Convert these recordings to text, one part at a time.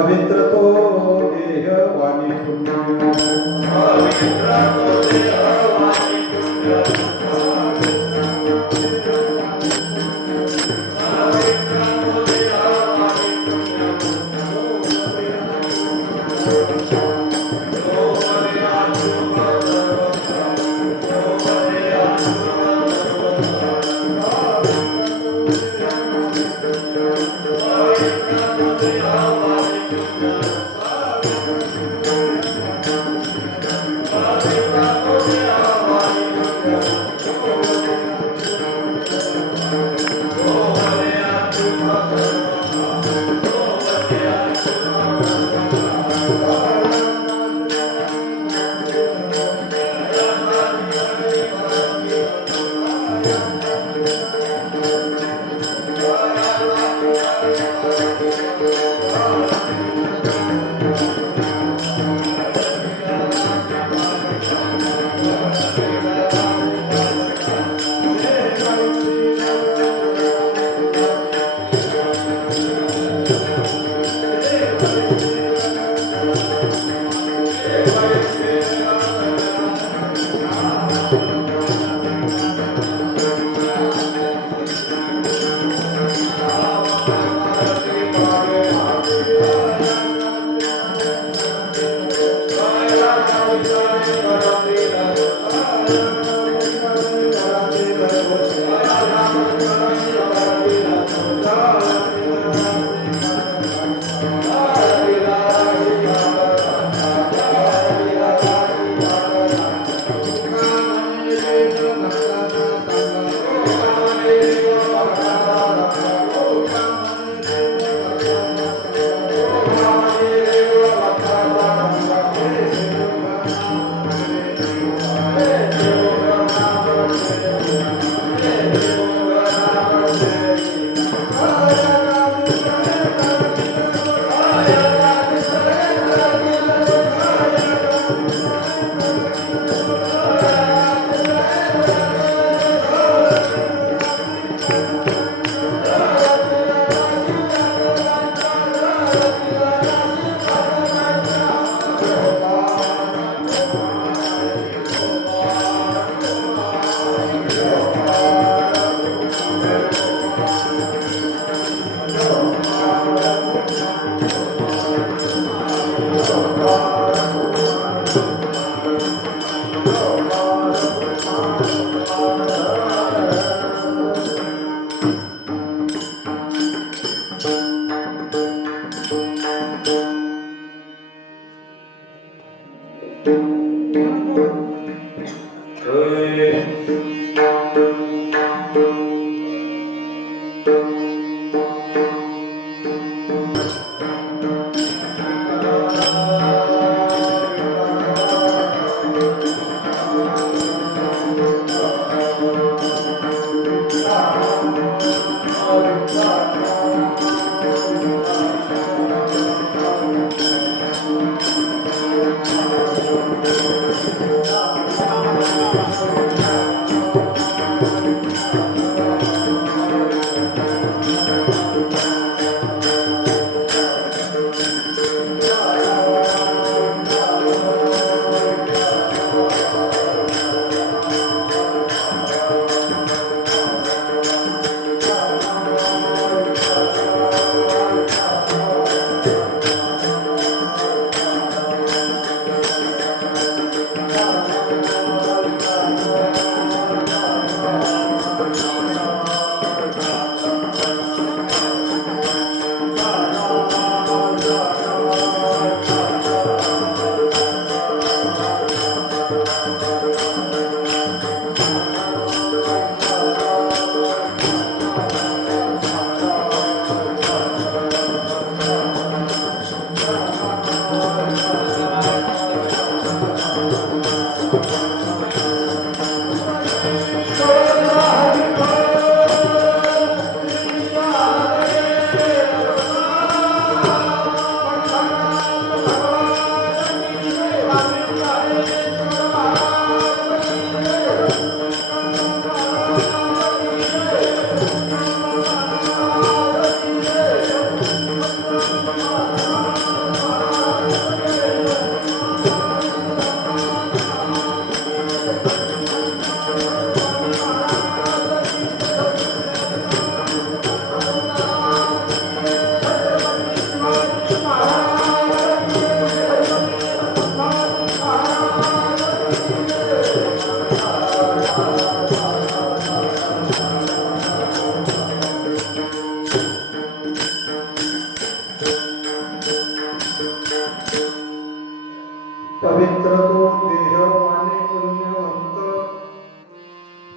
पवित्र तो देह वाणी पुण्य पवित्र तो देह वाणी पुण्य Yeah.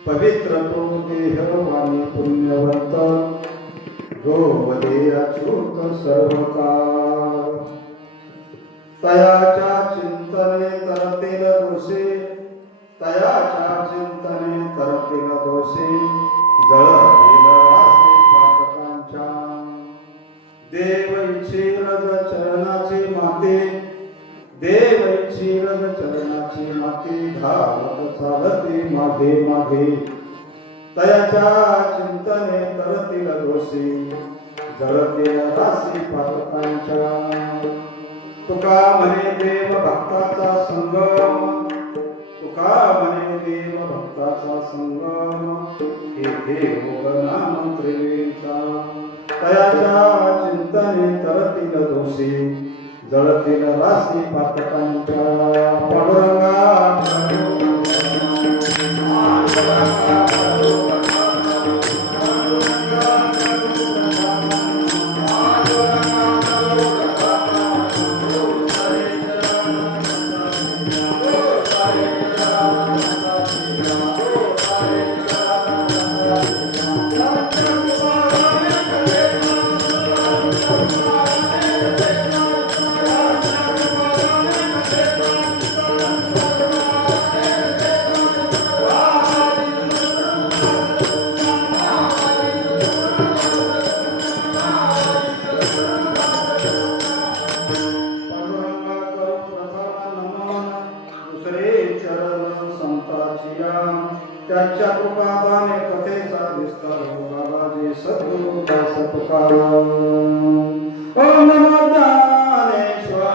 पवित्र तो देह वाणी पुण्यवंत गोवदे अच्युत सर्व काळ तयाच्या चिंतने तरतील दोषे तयाच्या चिंतने तरतील दोषे जळतील राशी पातकांच्या देव इच्छिरद चरणाचे माते देव इच्छिरद चरणाचे माते धावत चालते मागे मागे तयाच्या चिंतने तरतील दोषे जळतील राशी पातकांच्या तुका म्हणे देव भक्ताचा संगम तुका म्हणे देव भक्ताचा संगम हे देव नाम त्रिवेणीचा तयाच्या चिंतने तरतील दोषे जळतील राशी पातकांच्या पांडुरंगा त्याच्या कृपादाने कथेचा विस्तार हो बाबाजी सद्गुरु दास तुकाराम ओम नमो ज्ञानेश्वरा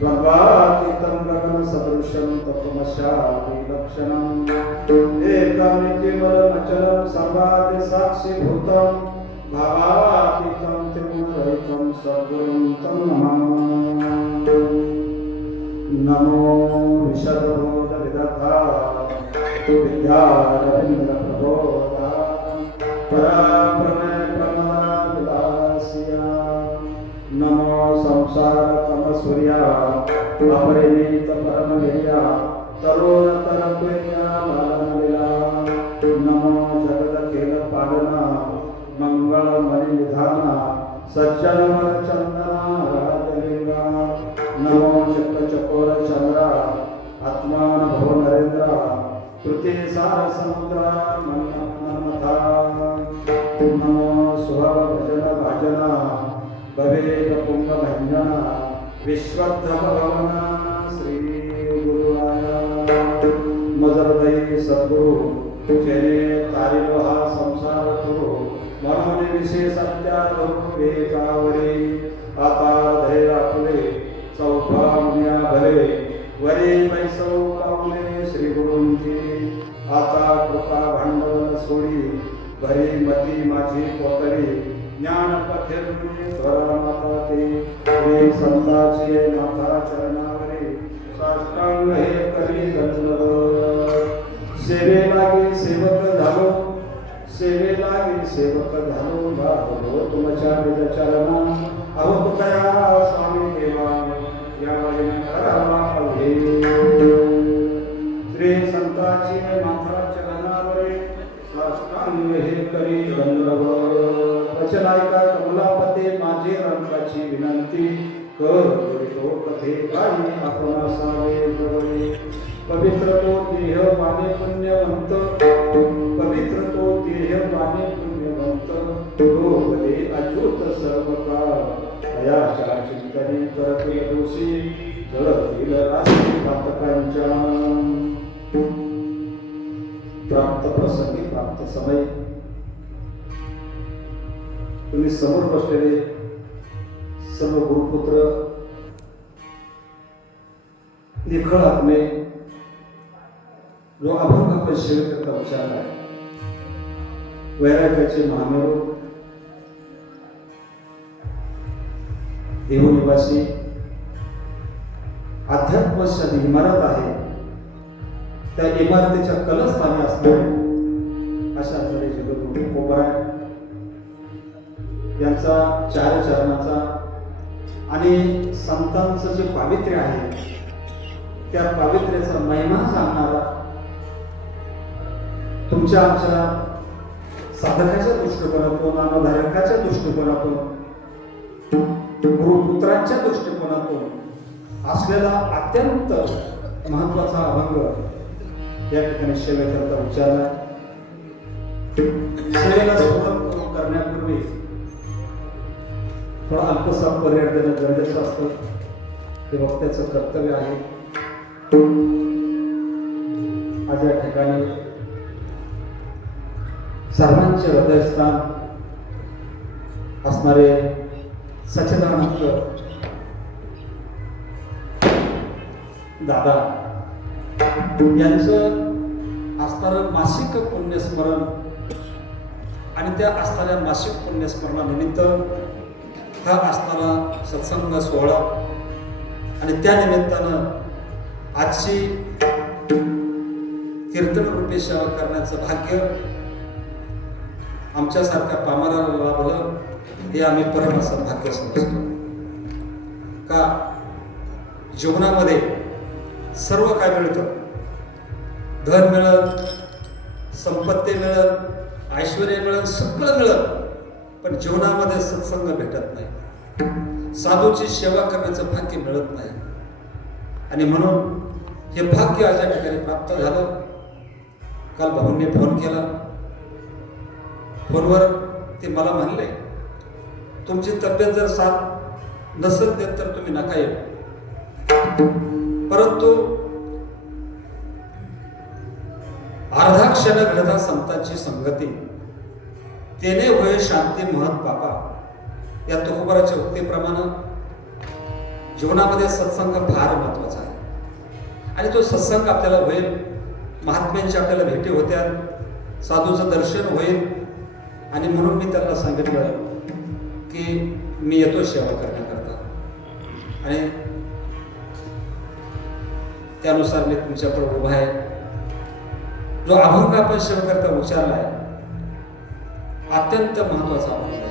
द्वन्द्वातीतं गगनसदृशं तत्त्वमस्यादिलक्षणम् एकं नित्यमलमचलं सर्वादिसाक्षिभूतं भावातीतं त्रिगुणरहितं सद्गुरुं तं नमामि। नमो विशदबोधविदधा विद्यारविन्द्रप्रबोधा पराप्रमेय प्रमदाविलासिया नमो संसारतमसूर्या अपरिणीत परमवीर्या तरुणतरप्रिया लालनलीला नमो जगदखिलपालना मंगलमणिनिधाना सज्जनवरचन्दना राजलिंगा नमो चित्तचकोरचन्द्रा आत्मान भव नरेन्द्रा कृतिसारसमुद्रा नमथा नमो स्वभाव भजन भाजना भवेद पुंगभंजना विश्वद्धभवना श्री गुरुराया मजरदयी सद्गुरु जेने तारिलो हा संसार गुरु मनोनि विशेषत्या बेजावरे आता हृदय आपुले चौफा मुनिया भले वरे वैसव पावले श्री गुरूंची आता कृपा भांडवल सोडी भरी मती माझी पोतरी ज्ञान पथिरपुरी स्वरा माता ते संताची माता चरणावरी साष्टांग हे करी दंडवत सेवे लागे सेवक झालो सेवे लागे सेवक झालो भागवतो तुमच्या निज चरणा अहो तुकया स्वामी देवा या करावा श्री संताची माता चरणावरी साष्टांग हे करी दंडवत वचनायका कमलापते माझे रंगाची विनंती कर तो कथे काही आपण असावे जवळे पवित्र तो देह वाणे पुण्यवंत पवित्र तो देह वाणे पुण्यवंत तो बले अच्युत सर्व काळ अयाच्या चिंतने करतील दोषी जळतील राशी पातकांच्या प्राप्त प्रसंगी प्राप्त समय तुम्ही समोर बसलेले सर्व गुरुपुत्र निखळ आत्मे जो अभंग आपण शिवकर्ता उच्चारला आहे वैराग्याचे महामेरू देवनिवासी अध्यात्मशाही इमारत आहे त्या इमारतीच्या कलस्थानी असणारे अशा तऱ्हे जगद्गुरु कोबाय यांचा चार चरणाचा आणि संतांचं जे पावित्र्य आहे त्या पावित्र्याचा महिमा सांगणारा तुमच्या आमच्या साधकाच्या दृष्टिकोनातून नामधारकाच्या दृष्टिकोनातून गुरुपुत्रांच्या दृष्टिकोनातून असलेला अत्यंत महत्वाचा अभंग या ठिकाणी सेवेकरता उच्चारला. सेवेला सुरुवात करण्यापूर्वी थोडा अल्पसा पर्याय देणं गरजेचं असतं. हे वक्त्याचं कर्तव्य आहे. आज या ठिकाणी सर्वांचे हृदयस्थान असणारे सच्चिदानंद दादा यांचं असणारं मासिक पुण्यस्मरण आणि त्या असणाऱ्या मासिक पुण्यस्मरणानिमित्त हा असणारा सत्संग सोहळा आणि त्या निमित्तानं आजची कीर्तन रूपी सेवा करण्याचं भाग्य आमच्यासारख्या पामराला लाभलं हे आम्ही परम असं भाग्य समजतो. का जीवनामध्ये सर्व काय मिळतं, धन मिळत, संपत्ती मिळत, ऐश्वर्य मिळत, सगळं मिळत, पण जीवनामध्ये सत्संग भेटत नाही, साधूची सेवा करण्याचं भाग्य मिळत नाही. आणि म्हणून हे भाग्य आज या ठिकाणी प्राप्त झालं. काल भाऊंनी फोन केला. फोनवर ते मला म्हणले तुमची तब्येत जर साथ नसेल देत तर तुम्ही नका येऊ, परंतु अर्धा क्षण घडता संतांची संगती तेने होय शांती महत पापा या तुकोबाराच्या उक्तीप्रमाणे जीवनामध्ये सत्संग फार महत्वाचा आहे. आणि तो सत्संग आपल्याला होईल, महात्म्यांची आपल्याला भेटी होत्या, साधूचं दर्शन होईल. आणि म्हणून मी त्यांना सांगितलं की मी येतो सेवा करण्याकरता. आणि त्यानुसार मी तुमच्याकडे उभा आहे. जो अभंग आपण सेवा करता उच्चारला आहे अत्यंत महत्वाचा अभंग आहे.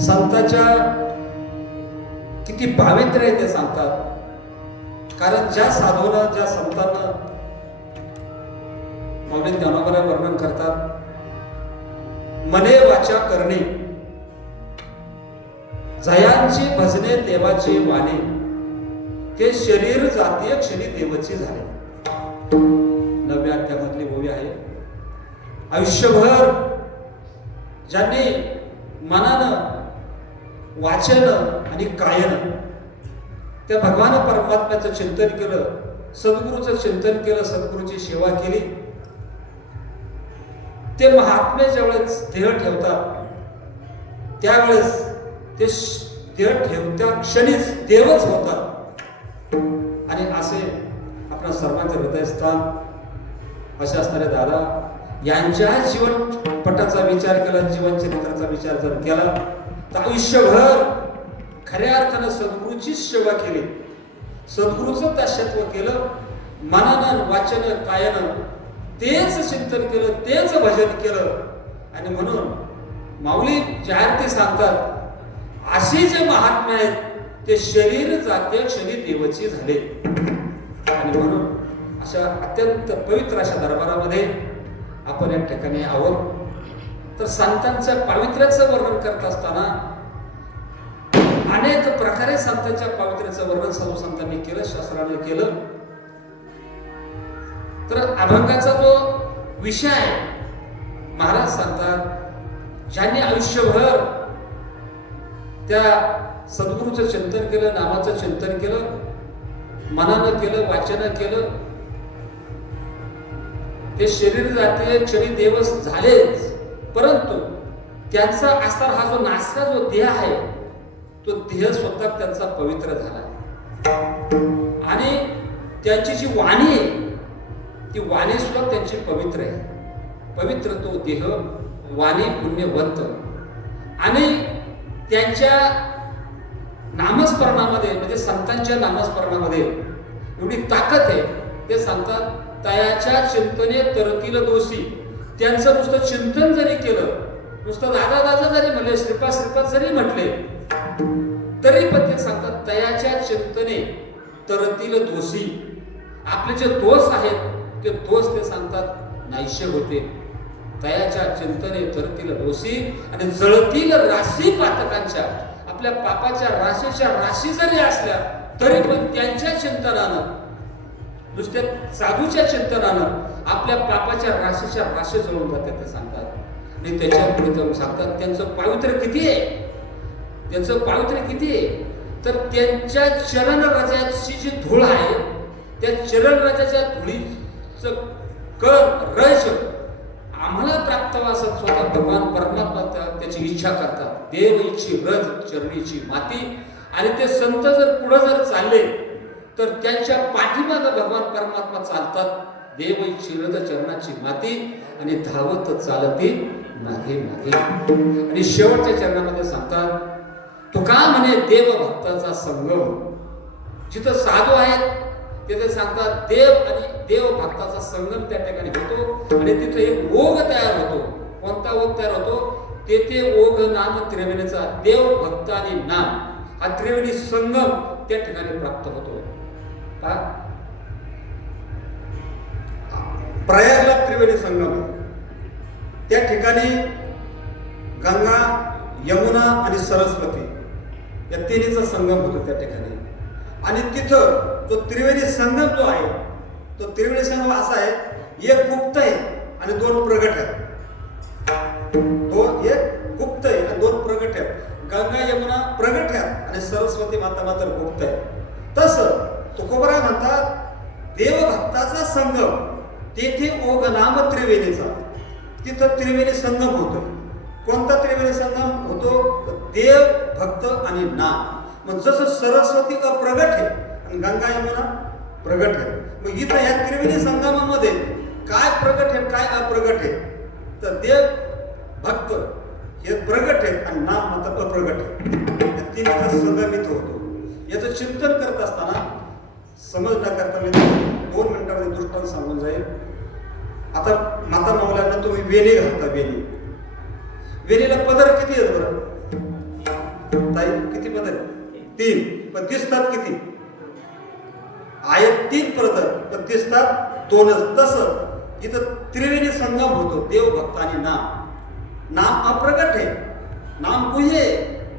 संतांच्या किती पावित्र्य आहे ते सांगतात. कारण ज्या साधूला, ज्या संतांना माऊली ज्ञानोबा वर्णन करतात, मने वाचा करणे जयांची भजने देवाची वाणे, ते शरीर जातीय क्षणी देवाची झाले. 9व्या अध्यायामधली ओवी आहे. आयुष्यभर ज्यांनी मनानं, वाचन आणि कायन त्या भगवान परमात्म्याचं चिंतन केलं, सद्गुरूचं चिंतन केलं, सद्गुरूची सेवा केली, ते महात्मे ज्यावेळेस देह ठेवतात त्यावेळेस ते देह ठेवत्या क्षणीच देवच होतात. आणि असे आपल्या सर्वांचे हृदयस्थान असे असणारे दादा यांच्या जीवनपटाचा विचार केला, जीवन चरित्राचा विचार जर केला तर आयुष्यभर खऱ्या अर्थानं सद्गुरूचीच सेवा केली, सद्गुरूचं दास्यत्व केलं, मनानं वाचन कायानं तेच चिंतन केलं, तेच भजन केलं. आणि म्हणून माऊली जाहीर सांगतात असे जे महात्मा आहेत ते शरीर जाते क्षणी देवची झाले. आणि म्हणून अशा अत्यंत पवित्र अशा दरबारामध्ये आपण या ठिकाणी आहोत. तर संतांच्या पावित्र्याचं वर्णन करत असताना अनेक प्रकारे संतांच्या पावित्र्याचं वर्णन सर्व संतांनी केलं, शास्त्राने केलं. तर अभंगाचा जो विषय आहे महाराज सांगतात ज्यांनी आयुष्यभर त्या सद्गुरूचं चिंतन केलं, नामाचं चिंतन केलं, मनानं केलं, वाचन केलं, ते शरीर जाते क्षणी देवच झालेच. परंतु त्यांचा असणारा हा जो नासका जो देह आहे तो देह स्वतः त्यांचा पवित्र झाला. आणि त्यांची जी वाणी आहे ती वाणी सुद्धा त्यांची पवित्र आहे. पवित्र तो देह, वाणी पुण्यवंत. आणि त्यांच्या नामस्मरणामध्ये म्हणजे संतांच्या नामस्मरणामध्ये एवढी ताकद आहे. ते सांगतात तयाच्या चिंतने तरतील दोषी. त्यांचं नुसतं चिंतन जरी केलं, नुसतं दादा दादा जरी म्हणले, श्रीपाद श्रीपाद जरी म्हटले तरी पण ते सांगतात तयाच्या चिंतने तरतील दोषी. आपले जे दोष आहेत ते दोष ते सांगतात नाहीशे होते. तयाच्या चिंतने तरतील दोषी. आणि जळतील राशी पातकांच्या, आपल्या पापाच्या राशीच्या राशी जरी असल्या तरी पण त्यांच्या चिंतनानं, नुसत्या साधूच्या चिंतनानं आपल्या पापाच्या राशीच्या राशी जळून जातात ते सांगतात. आणि त्याच्या पुढे जाऊन सांगतात त्यांचं पावित्र्य किती आहे, त्यांचं पावित्र्य किती आहे. तर त्यांच्या चरणराजाची जी धूळ आहे त्या चरणराजाच्या धुळीचं कर रज आम्हाला प्राप्त व्हावं असं स्वतः भगवान परमात्मा त्याची इच्छा करतात. देव इच्छी रज चरणीची माती. आणि ते संत जर पुढे जर चालले तर त्यांच्या पाठीमागं भगवान परमात्मा चालतात. देव इच्छी रज चरणाची माती. आणि धावत चालती मागे मागे. आणि शेवटच्या चरणामध्ये सांगतात तुका म्हणे देव भक्ताचा संगम. जिथं साधू आहेत तिथे सांगतात देव आणि देव भक्ताचा संगम त्या ठिकाणी होतो. आणि तिथे एक ओघ तयार होतो. कोणता ओघ तयार होतो? तेथे ओघ नाम त्रिवेणीचा. देव भक्त आणि नाम हा त्रिवेणी संगम त्या ठिकाणी प्राप्त होतो. प्रयागला त्रिवेणी संगम त्या ठिकाणी गंगा, यमुना आणि सरस्वती या तिन्हीचा संगम होतो त्या ठिकाणी. आणि तिथं तो त्रिवेणी संगम जो आहे तो त्रिवेणी संगम असा आहे, एक गुप्त आहे आणि दोन प्रगट आहेत. एक गुप्त आहे आणि दोन प्रगट आहेत. गंगा यमुना प्रगट आहेत आणि सरस्वती माता मात्र गुप्त आहे. तसं तुकोबरा म्हणतात देवभक्ताचा संगम तेथे ओघ नाम त्रिवेणीचा. तिथं त्रिवेणी संगम होतो. कोणता त्रिवेणी संगम होतो? देव, भक्त आणि नाम. मग जसं सरस्वती अप्रगट आहे आणि गंगा यमुना प्रगट आहे, मग इथं या त्रिवेणी संगमामध्ये काय प्रगट आहे काय अप्रगट आहे? तर देव भक्त हे प्रगट आहे आणि नाम मात्र अप्रगट आहे. या तिन्हीचा संगम इथं होतो. याचं चिंतन करत असताना समजण्याकरता मी 2 मिनिटांमध्ये दृष्टांत सांगून जाईल. आता माता माऊल्यांना तुम्ही वेणी घालता. वेणीला पदर किती आहेत बरं ताई? किती पदर? 3. पण दिसतात किती? आहेत 3 पदर पण दिसतात 2च. तसं इथं त्रिवेणी संगम होतो. देव, भक्त आणि नाम. नाम अप्रगट आहे, नाम गुह्य आहे,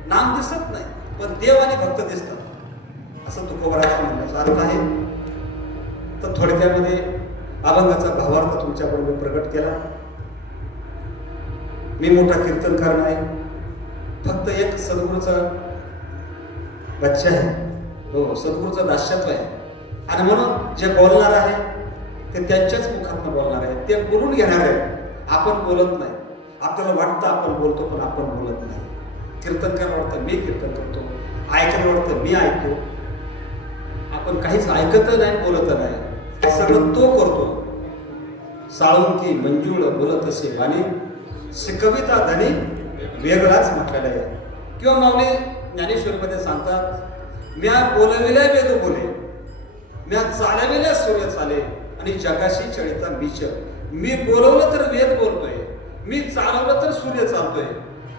नाम दिसत नाही, पण देव आणि भक्त दिसतात. असं तुकोबराचं म्हणण्याचा अर्थ आहे. तर थोडक्यामध्ये अभंगाचा भावार्थ तुमच्याकडे मी प्रकट केला. मी मोठा कीर्तनकार नाही, फक्त एक सद्गुरूचा बच्चा आहे. हो, सद्गुरूचं दास्यत्व आहे. आणि म्हणून जे बोलणार आहे ते त्यांच्याच मुखातनं बोलणार आहे. ते बोलून घेणार आहे. आपण बोलत नाही. आपल्याला वाटतं आपण बोलतो पण आपण बोलत नाही. कीर्तनकार वाटतं मी कीर्तन करतो, ऐकायला वाटतं मी ऐकतो. आपण काहीच ऐकत नाही, बोलत नाही, सगळं तो करतो. साळुंकी मंजूळ बोलत असे वाणी, शिकविता धनी वेगळाच म्हटलेला आहे. किंवा माऊली ज्ञानेश्वरीमध्ये सांगतात, म्या बोलविल्या वेद बोले, म्या चालविल्या सूर्य चाले, आणि जगाशी चळिता मीच. मी बोलवलं तर वेद बोलतोय, मी चालवलं तर सूर्य चालतोय.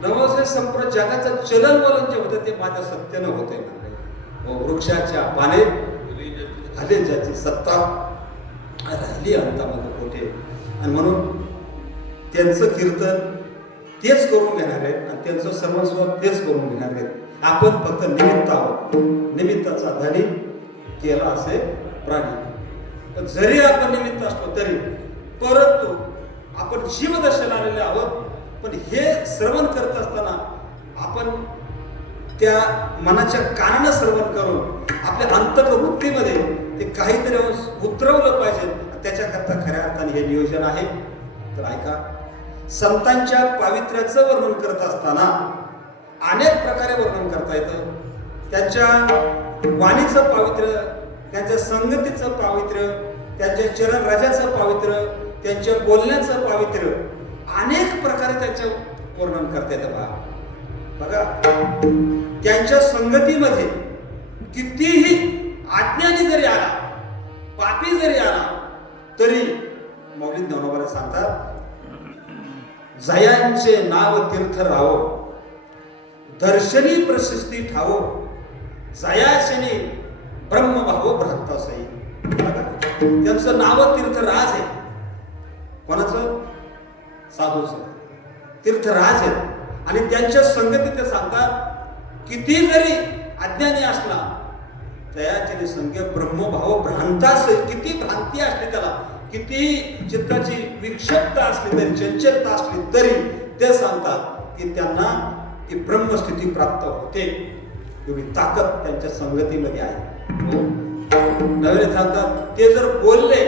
नवसे संपूर्ण जगाचं चलन वलन जे होतं ते माझ्या सत्यानं होतंय म्हणले. वृक्षाच्या पाने आले ज्याची सत्ता राहिली अंतामध्ये कोठे. आणि म्हणून त्यांचं कीर्तन तेच करून घेणार आहेत आणि त्यांचं सर्वस्व तेच करून घेणार आहेत. आपण फक्त निमित्त आहोत, निमित्ताचा धनी केला असे प्राणी. जरी आपण निमित्त असलो तरी, परंतु आपण जीवदशेला आलेले आहोत. पण हे श्रवण करत असताना आपण त्या मनाच्या कानानं श्रवण करून आपल्या अंतर्वृत्तीमध्ये ते काहीतरी उतरवलं पाहिजे. त्याच्याकरता खऱ्या अर्थाने हे नियोजन आहे. तर ऐका, संतांच्या पावित्र्याचं वर्णन करत असताना अनेक प्रकारे वर्णन करता येतं. त्यांच्या वाणीचं पावित्र्य, त्यांच्या संगतीचं पावित्र्य, त्यांच्या चरणराजाचं पावित्र्य, त्यांच्या बोलण्याचं पावित्र्य, अनेक प्रकारे त्यांचं वर्णन करता येतं. बघा, त्यांच्या संगतीमध्ये कितीही अज्ञानी जरी आला, पापी जरी आला, तरी माऊली ज्ञानोबाला सांगतात, जयांचे नाव तीर्थ राहो, दर्शनी प्रशस्ती ठावो, जयाशनी ब्रह्मभाव भ्रांतासई. त्यांचं नाव तीर्थराज आहे. कोणाचं? साधूचं. तीर्थराज आहेत. आणि त्यांच्या संगतीत ते सांगतात, किती जरी अज्ञानी असला त्याच्याने संख्या ब्रह्मभाव भ्रांतासई. किती भ्रांती असली त्याला, किती चित्ताची विक्षिप्तता असली तरी, चंचलता असली तरी, ते सांगतात की त्यांना ती ब्रह्मस्थिती प्राप्त होते. एवढी ताकद त्यांच्या संगतीमध्ये आहे. नवीन सांगतात, ते जर बोलले,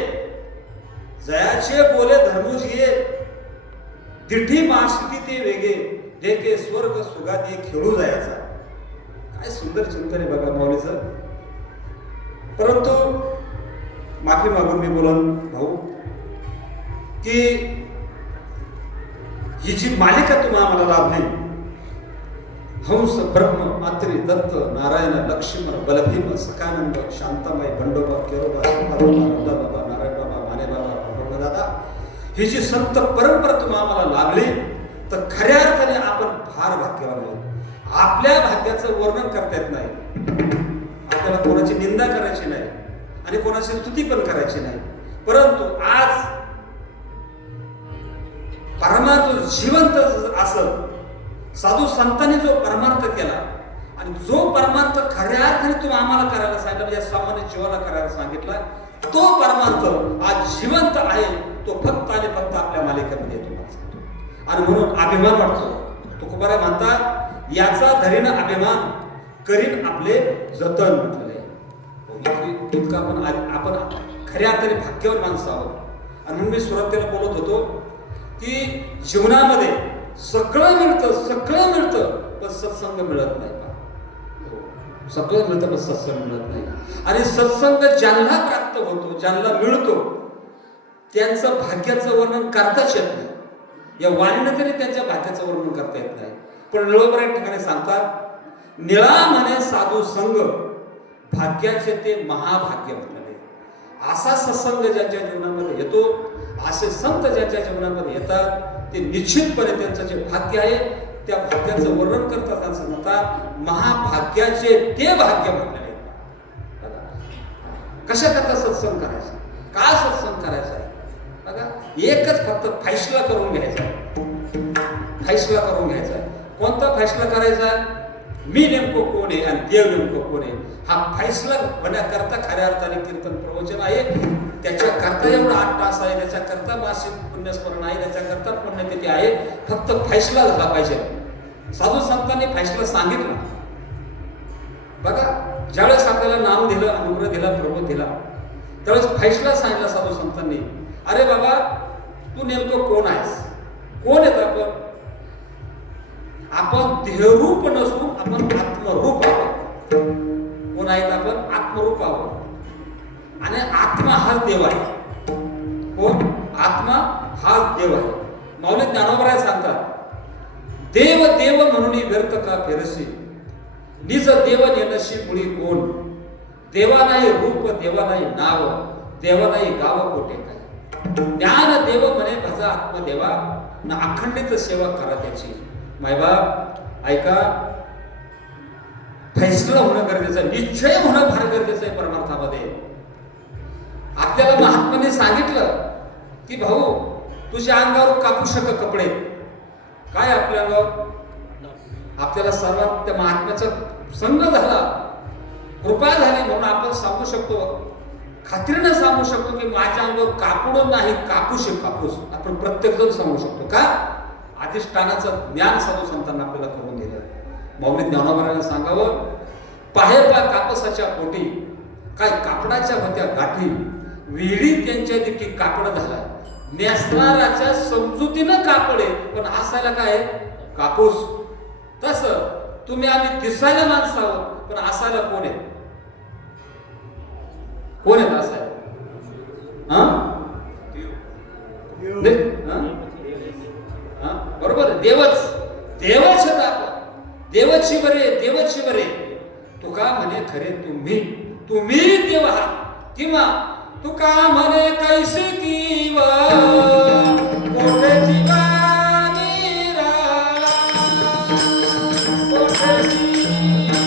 जयाचे बोले धर्मुजिये, दिठी मासुती ते वेगे, देखे स्वर्ग सुगादी खेळू जायचा. काय सुंदर चिंतन आहे बघा माऊलीचं. परंतु माफी मागून मी बोलन भाऊ की ही जी मालिका तुम्हाला मला लाभली, हंस ब्रह्म मात्री दत्त नारायण लक्ष्मण बलभीम सखानंद शांताबाई बंडोबा केरोबा बाबा नारायण बाबा माने बाबा दादा, ही जी संत परंपरा तुम्हाला मला लाभली, तर खऱ्या अर्थाने आपण फार भाग्यवान आहोत. आपल्या भाग्याचं वर्णन करता येत नाही. आपल्याला कोणाची निंदा करायची नाही आणि कोणाची स्तुती पण करायची नाही. परंतु आज परमार्थ जिवंत असं साधू संतांनी जो परमार्थ केला, आणि जो परमार्थ खऱ्या अर्थाने तुम्ही आम्हाला करायला सांगितलं, म्हणजे सामान्य जीवाला करायला सांगितला, तो परमार्थ आज जिवंत आहे. तो फक्त आणि फक्त आपल्या मालिकेमध्ये येतो. आणि म्हणून अभिमान वाटतो. तुकोबाराय म्हणतात, याचा धरीन अभिमान करीन आपले जतन. म्हटलेले इतकं आपण खऱ्या अर्थाने भाग्यवान माणसं आहोत. आणि म्हणून मी सुरुवातीला बोलत होतो की जीवनामध्ये सगळं मिळतं पण सत्संग मिळत नाही. सगळं मिळतं पण सत्संग मिळत नाही. आणि सत्संग ज्यांना प्राप्त होतो, ज्यांना मिळतो, त्यांचं भाग्याचं वर्णन करताच येत नाही. या वाणीनं तरी त्यांच्या भाग्याचं वर्णन करता येत नाही. पण निळोबा ठिकाणी सांगतात, निळा म्हणे साधू संग, भाग्याचे ते महाभाग्य म्हटले. असा सत्संग ज्यांच्या जीवनामध्ये येतो, असे संत ज्यांच्या जीवनामध्ये येतात, ते निश्चितपणे त्यांचं जे भाग्य आहे त्या भाग्याचं वर्णन करतात आणि सांगतात, महाभाग्याचे ते भाग्य म्हटलेले. कशा करता सत्संग करायचा, का सत्संग करायचा आहे बघा. एकच फक्त फैसला करून घ्यायचा आहे. फैसला करून घ्यायचा आहे. कोणता फैसला करायचा आहे? मी नेमकं कोण आहे आणि देव नेमकं कोण आहे, हा फैसला होण्याकरता खऱ्या अर्थाने कीर्तन प्रवचन आहे. त्याच्याकरता एवढा 8 तास आहे, त्याच्याकरता मासिक पुण्यस्मरण आहे, त्याच्याकरता पुण्यतिथी आहे. फक्त फैसला झाला पाहिजे. साधू संतांनी फैसला सांगितला बघा. ज्यावेळेस आपल्याला नाम दिलं, अनुग्रह दिला, प्रबोध दिला, त्यावेळेस फैसला सांगितला साधू संतांनी, अरे बाबा तू नेमकं कोण आहेस, कोण येत आपण. आपण देहरूप नसून आपण आत्मरूप आहोत. कोण आहेत आपण? आत्मरूप आहोत. आणि आत्मा हा देव आहे. कोण? आत्मा हा देव आहे. माऊली ज्ञानोबराय सांगतात, देव देव म्हणून व्यर्थ का फिरसी, निज देव नेनशी मुळी कोण. देवा नाही रूप, देवा नाही नाव, देवा नाही गाव कोठे काय. ज्ञान देव म्हणे भजा आत्मदेवा, न अखंडित सेवा करा त्याची. मायबाप ऐका, फैसला होणं गरजेचं आहे, निश्चय होणं फार गरजेचं आहे परमार्थामध्ये. आपल्याला महात्माने सांगितलं की भाऊ तुझ्या अंगावर कापू शक कपडे काय आपल्याला. आपल्याला सर्वात त्या महात्म्याचा संग झाला, कृपा झाली म्हणून आपण सांगू शकतो, खात्रीनं सांगू शकतो की माझ्या अंगावर कापड नाही कापूस आहे कापूस. आपण प्रत्येक जण सांगू शकतो का? अधिष्ठानाचं ज्ञान साधू संतांना आपल्याला करून दिलं. माऊली ज्ञानोबराने सांगावं, पाहे पा कापसाच्या पोटी काय कापडाच्या होत्या गाठी, वेळी त्यांच्या देखी कापड झाला. नेसणाराच्या समजुतीनं कापडे पण असायला काय कापूस. तसं तुम्ही आम्ही दिसायला माणसं आहोत पण असायला कोण आहे? कोण आहे असायला? बरोबर, देवच देवच होता आपण. देवची बरे देवची बरे. तुका म्हणे खरे तुम्ही तुम्ही देव आहात. किंवा तुका म्हणे कैसे किव कोठे जीवानी राळा, कोठे जीवानी राळा,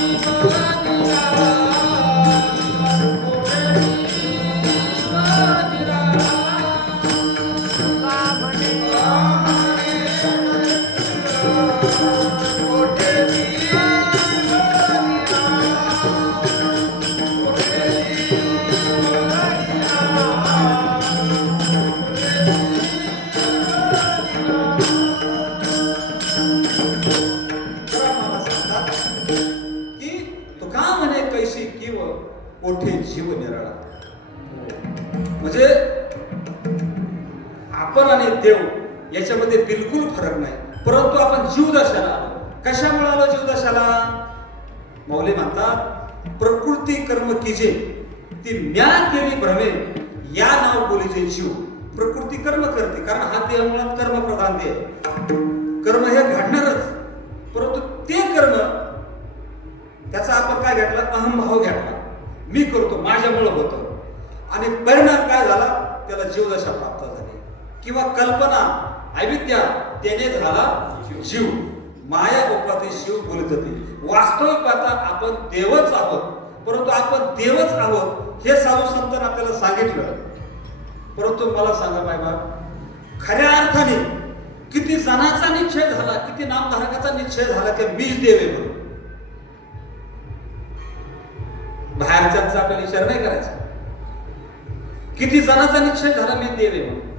कोठे जीवानी राळा. कोठे जीव निराळा. म्हणजे आपण आणि देव याच्यामध्ये बिलकुल फरक नाही, परंतु आपण जीवदशाला आलो. कशामुळे आलो जीवदशाला? माऊली म्हणतात, प्रकृती कर्म कीजे ती म्या केली भ्रमे, या नाव बोलीचे जीव. प्रकृती कर्म करते, कारण हा देह मुळात कर्म प्रधान देह. कर्म हे घडणारच, परंतु ते कर्म त्याचा आपण काय घेतला? अहंभाव घेतला. मी करतो, माझ्यामुळे होतं. आणि परिणाम काय झाला? त्याला जीवदशा प्राप्त झाली. किंवा कल्पना अविद्या त्याने झाला जीव. माया उपाधी शिव बोलत होती. वास्तविक पाहता आपण देवच आहोत, परंतु आपण देवच आहोत हे साधू संतांनी आपल्याला सांगितलं. परंतु मला सांगा बाबा, खऱ्या अर्थाने किती जणांचा निश्चय झाला, किती नामधारकाचा निश्चय झाला की मीच देव आहे म्हणून. बाहेरच्यांचा आपल्याला विचार नाही करायचा. किती जणांचा निश्चय झाला मी देव आहे म्हणून.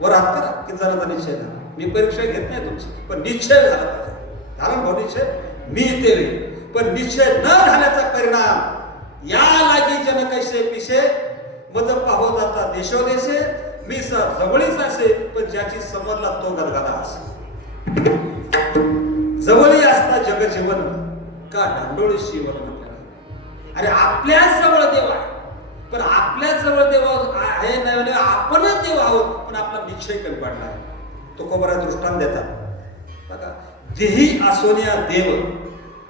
वर हात करा, किती जणांचा निश्चय झाला. मी परीक्षा घेत नाही तुमची, पण निश्चय झाला पाहिजे. झाला भाऊ निश्चय, मी देव आहे. पण निश्चय न झाल्याचा परिणाम या लागी जन कैसे पिसे मज पाहो जाता देशोदेशे, मी जवळीच असे पण ज्याची समजला तो गदगदा असे. जवळी असता जग जीवन का ढांडोळी शिवन. अरे आपल्याच जवळ देव आहे, पण आपल्याच जवळ देव आहे नाही, आपणच देव आहोत पण आपला निश्चय कमी पडला आहे. तो कोबरा दृष्टांत देतात बघा, देही आसोनिया देव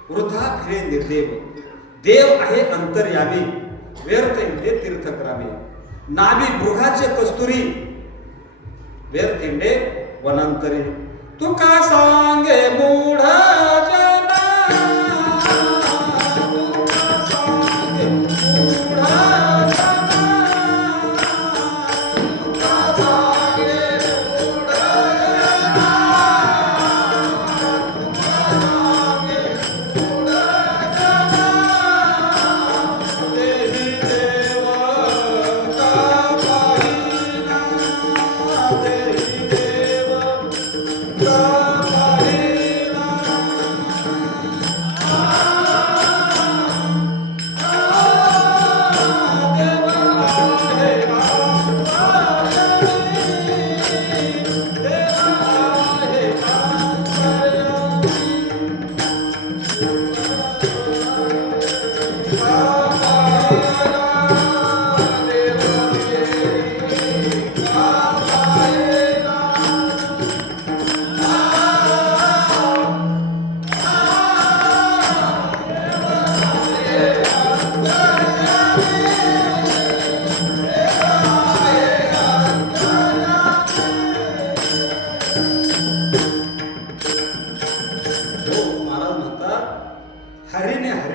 वृथा फिरे निर्देव. देव आहे अंतर्यामी, व्यर्थ हिंडे तीर्थक्रामी. नाभी मृगाचे कस्तुरी, व्यर्थ हिंडे वनांतरी. तुका सांगे मूढ जना,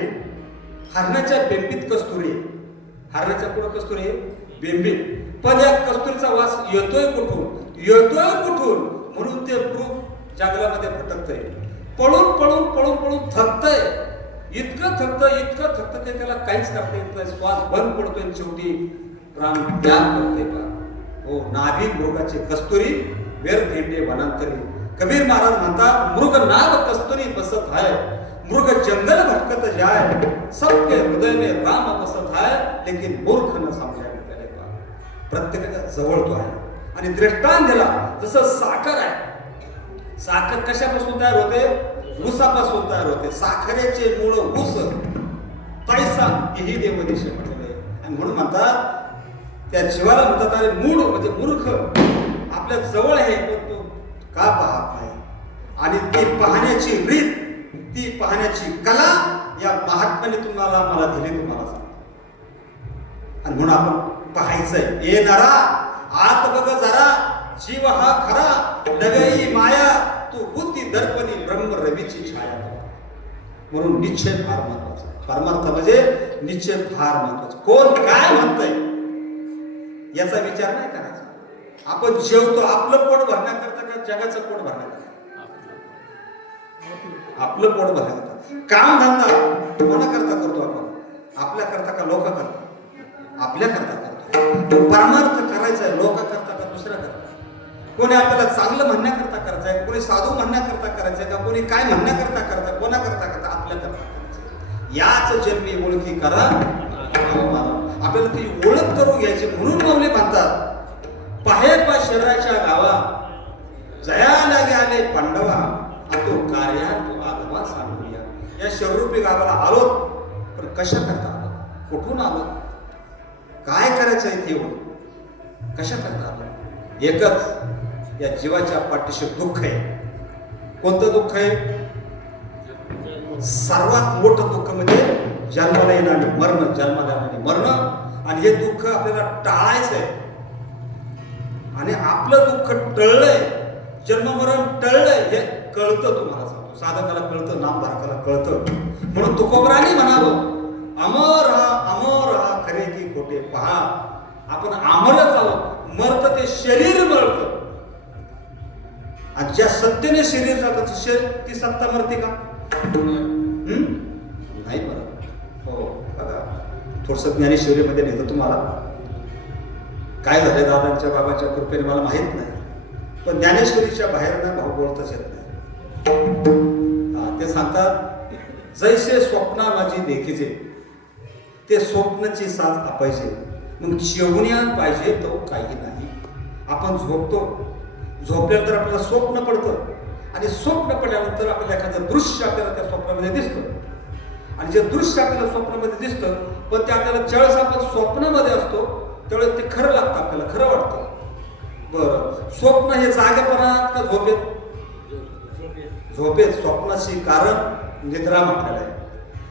आहे हरणाच्या बेंबीत कस्तुरी आहे. हरणाच्या पुढं कस्तुरी आहे बेंबीत. पण या कस्तुरीचा वास येतोय कुठून म्हणून ते मृग जंगलामध्ये भटकतंय. पळून पळून पळून पळून थकतंय. इतकं थकतं ते त्याला काहीच करता येत नाही. श्वास बंद पडतोय आणि शेवटी प्राण त्याग करते पा. हो, नाभी मृगाची कस्तुरी वेर धेंडे वनांतरी. कबीर महाराज म्हणतात मृग नाभ कस्तुरी बसत है, मृग जंगल भटकत जाय, सबके हृदय में राम बसत है, लेकिन मूर्ख न समजायला पहिले पा. प्रत्येकाच्या जवळ तो आहे. आणि दृष्टांत दिला जसं साखर आहे. साखर कशापासून तयार होते? ऊसापासून तयार होते. साखरेचे मूळ ऊस तैसा ही देवदेश म्हटलेले. आणि म्हणून म्हणतात त्या जीवाला म्हणतात अरे मूळ म्हणजे मूर्ख आपल्या जवळ आहे पण तो का पाहत नाही. आणि ती पाहण्याची रीत, ती पाहण्याची कला या महात्म्याने मला दिली तुम्हाला सांगतो. आणि म्हणून आपण पाहायचंय. ये नरा आत बघ जरा, जीव हा खरा नव्याई माया, तू बुद्धी दर्पणी ब्रह्म रवीची छाया. म्हणून निश्चय फार महत्वाचा. परमार्थ म्हणजे निश्चय फार महत्वाचा. कोण काय म्हणतंय याचा विचार नाही करायचा. आपण जेवतो आपलं पोट भरण्याकरता का जगाचं पोट भरण्याकरता? आपलं पोट भरण्याकरता. काम धंदा कोणाकरता करतो आपण? आपल्या करता का लोक करता? आपल्या करता करतो. परमार्थ करायचा आहे लोक करता का दुसऱ्या करता? कोणी आपल्याला चांगलं म्हणण्याकरता करायचंय, कोणी साधू म्हणण्याकरता करायचंय का कोणी काय म्हणण्याकरता करता? कोणाकरता करता? आपल्या करता करायचं. याच जन्मी ओळखी करा आपल्याला ती ओळख करून घ्यायची. म्हणून माऊली म्हणतात पाहे पा शरीराच्या गावा, जयाला गेले पांडवा, तो कार्या तो आगमा सांगूया. या शरीरूपी गावाला आलो पण कशा करता आलो? कुठून आलो? काय करायचंय ते कशा करता आलो? एकच या जीवाच्या पाठीशी दुःख आहे. कोणतं दुःख आहे? सर्वात मोठं दुःख म्हणजे जन्माला येणं आणि मरण, जन्माला आणि मरण. आणि हे दुःख आपल्याला टाळायचंय. आणि आपलं दुःख टळलंय, जन्म मरण टळलंय हे कळतं. तुम्हाला सांगतो साधकाला कळतं, नामधारकाला कळतं. म्हणून तुकोबराने म्हणावं अमर हा खरे की खोटे पहा. आपण अमरच आहोत. मरत ते शरीर मरत. आणि ज्या सत्तेने शरीर जातं ती सत्ता मरते का? नाही मरत. हो बघा थोडस ज्ञानेश्वरीमध्ये नेतं तुम्हाला. काय झालं दादांच्या बाबांच्या कृपेने मला माहित नाही, पण ज्ञानेश्वरीच्या बाहेर ना भाऊ बोलताच येत नाही. ते सांगतात जैसे स्वप्ना माझी देखीचे, ते स्वप्नाची साथ आपायचे. मग जेवण्यात पाहिजे तो काही नाही. आपण झोपतो, झोपल्यानंतर आपल्याला स्वप्न पडतं. आणि स्वप्न पडल्यानंतर आपल्याला एखादं दृश्य आपल्याला त्या स्वप्नामध्ये दिसतं. आणि जे दृश्य आपल्याला स्वप्नामध्ये दिसतं पण ते आपल्याला ज्यावेळेस आपण स्वप्नामध्ये असतो त्यावेळेस ते खरं लागतं, आपल्याला खरं वाटतं. बरं, स्वप्न हे जागेपणात का झोपेत? झोपेत. स्वप्नाची कारण निद्रा म्हटलेलं आहे.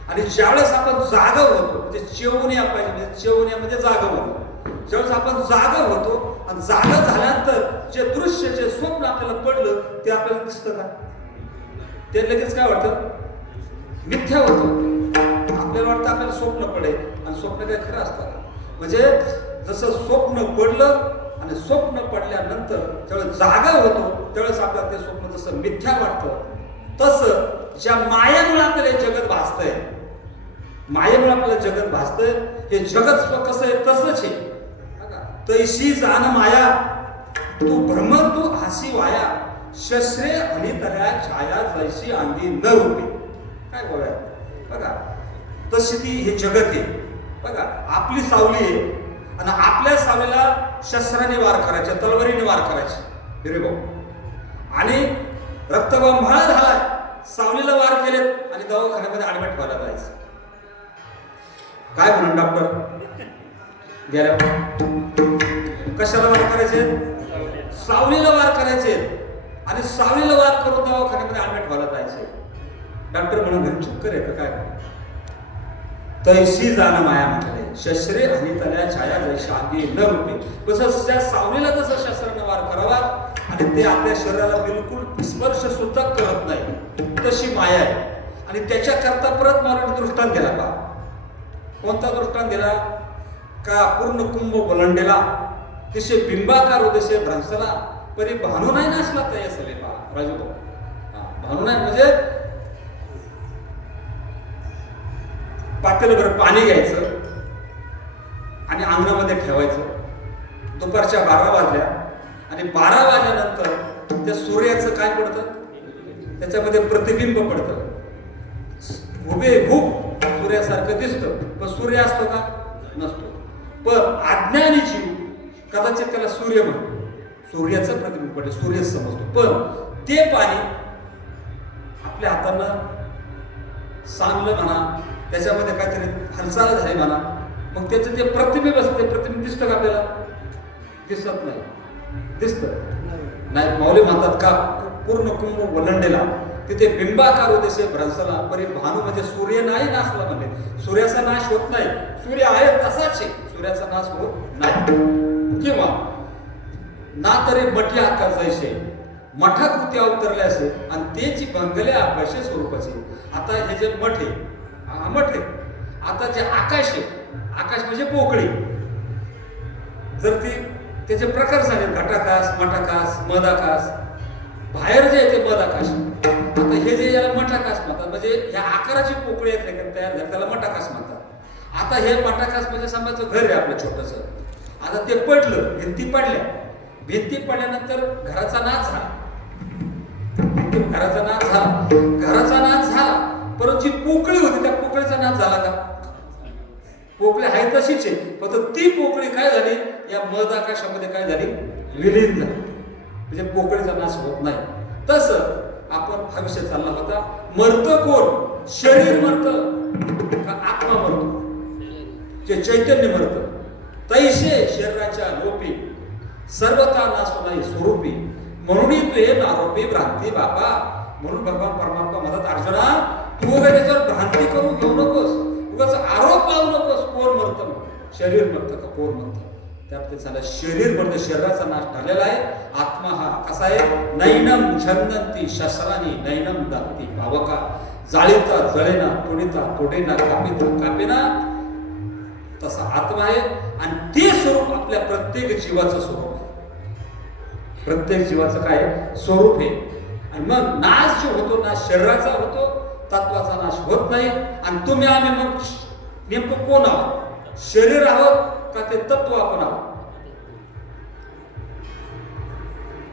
आणि ज्यावेळेस आपण जागा होतो म्हणजे चेवण्या पाहिजे, म्हणजे चेवण्या म्हणजे जागा होतो. ज्यावेळेस आपण जागा होतो आणि जागा झाल्यानंतर जे दृश्य जे स्वप्न आपल्याला पडलं ते आपल्याला दिसतं का? ते लगेच काय वाटतं? मिथ्या होतं. आपल्याला वाटतं आपल्याला स्वप्न पडेल आणि स्वप्न काय खरं असतं. म्हणजे जसं स्वप्न पडलं आणि स्वप्न पडल्यानंतर ज्यावेळेस जागा होतो त्यावेळेस आपल्याला ते स्वप्न जसं मिथ्या वाटतं, तसं ज्या मायेमुळे आपल्याला हे जगत भासतंय, मायेमुळे आपल्याला जगत भासतंय, हे जगत कसं आहे तसंच आहे. तैशी जाण माया तू भ्रम तू हासी वाया, शस्त्रे अनितल्या छाया जैशी आंधी न रूपी. काय बोलाय बघा, तशी ती हे जगत आहे. बघा आपली सावली आहे आणि आपल्या सावलीला शस्त्राने वार करायचे, तलवारीने वार करायचे रे भाऊ. आणि रक्तबंबाळ झालाय, सावलीला वार केलेत आणि दवाखान्यामध्ये ऍडमिट व्हायला जायचं. काय म्हणून डॉक्टर गेल्या कशाला वार करायचे? सावलीला वार करायचे. आणि सावलीला वार करून दवाखान्यामध्ये ऍडमिट व्हायला जायचे. डॉक्टर म्हणून चक्कर आहे का काय? तैशी जाण माया म्हटले, शस्त्रे आणि तल्या छाया जैशी आंधी न रूपे. तसं त्या सावलीला जसं शस्त्राने वार करावा आणि ते आपल्या शरीराला बिलकुल स्पर्श सुद्धा करत नाही, तशी माया आहे. आणि त्याच्याकरता परत मानवाने दृष्टांत दिला पहा. कोणता दृष्टांत दिला? का पूर्ण कुंभ ओलांडेला तिसे बिंबाकार उदेशे भ्रंशला परी भानू नाही नासला तया सवे पहा राजू. भानू नाही म्हणजे पातेलभर पाणी घ्यायचं आणि अंगणामध्ये ठेवायचं. दुपारच्या 12 वाजल्या आणि 12 वाजल्यानंतर त्या सूर्याचं काय पडतं? त्याच्यामध्ये प्रतिबिंब पडतं. हुबेहूब सूर्यासारखं दिसतं, पण सूर्य असतो का? नसतो. पण अज्ञानी जीव कदाचित त्याला सूर्य म्हणतो, सूर्याचं प्रतिबिंब पडते, सूर्य समजतो. पण ते पाणी आपल्या हातानं सांगलं म्हणा, त्याच्यामध्ये काहीतरी हालचाल झाली म्हणा, मग त्याचं ते प्रतिबिंब असतं. ते प्रतिबिंब दिसतं का आपल्याला? दिसत नाही. दिसतं नाही. माऊली म्हणतात का पूर्ण कुंभ ओलांडेला तिथे बिंबाकार उदेशे भ्रंशला परी भानू म्हणजे सूर्य नाही नासला. म्हणजे सूर्याचा नाश होत नाही. सूर्य आहे तसाच आहे, सूर्याचा नाश होत नाही. किंवा ना तरी मठी आकाश जैसे मठा कृती अवतरले असे आणि त्याची बंगले आकाशे स्वरूपाचे. आता हे जे मठ आहे, मठ आहे. आता जे आकाश आहे, आकाश म्हणजे पोकळी. जर ती त्याचे प्रकार झाले घटाकाश, मठाकाश, मधाकाश, बाहेर जे आहे ते मधाकाश. आता हे जे याला मठाकाश म्हणतात, म्हणजे ह्या आकाराची पोकळी आहेत तयार झाली, त्याला मठाकाश म्हणतात. आता हे मठाकाश म्हणजे समजायचं घर आहे आपलं छोटंसं. आता ते पडलं, भिंती पडल्या. भिंती पडल्यानंतर घराचा नाश झाला. घराचा नाश झाला. घराचा नाश झाला, परंतु जी पोकळी होती त्या पोकळीचा नाश झाला का? पोकळी आहे तशीच आहे, फक्त ती पोकळी काय झाली? या मध आकाशामध्ये काय झाली? विलीन झाली. म्हणजे पोकळीचा नाश होत नाही. तसं आपण हा विषय चालला होता. मरतं कोण? शरीर मरतं का आत्मा मरतो? जे चैतन्य मरतं. तैसे शरीराच्या लोपी सर्वता नाश नाही स्वरूपी म्हणून तू हे आरोपी भ्रांती बाबा. म्हणून भगवान परमात्मा म्हणतात, अर्जुना तू उगा त्याच्यावर भ्रांती करून घेऊ नकोस, उगाच आरोप लावू नकोस. कोण मरतं? शरीर मरतं का कोण मरतं? त्यात झालं शरीर मरतं, शरीराचा नाश झालेला आहे. आत्मा हा कसा आहे? नैनम छंदंती शस्त्रानी नैनम दाती भावका जाळीता जळेना तोडीता तोडेना कापिता कापेना. तसा आत्मा आहे आणि ते स्वरूप आपल्या प्रत्येक जीवाचं स्वरूप आहे. प्रत्येक जीवाचं काय स्वरूप आहे. आणि मग नाश जो होतो, नाश शरीराचा होतो, तत्वाचा नाश होत नाही. आणि तुम्ही आम्ही मग नेमकं कोण आहोत? शरीर आहोत का ते तत्व आपण आहोत?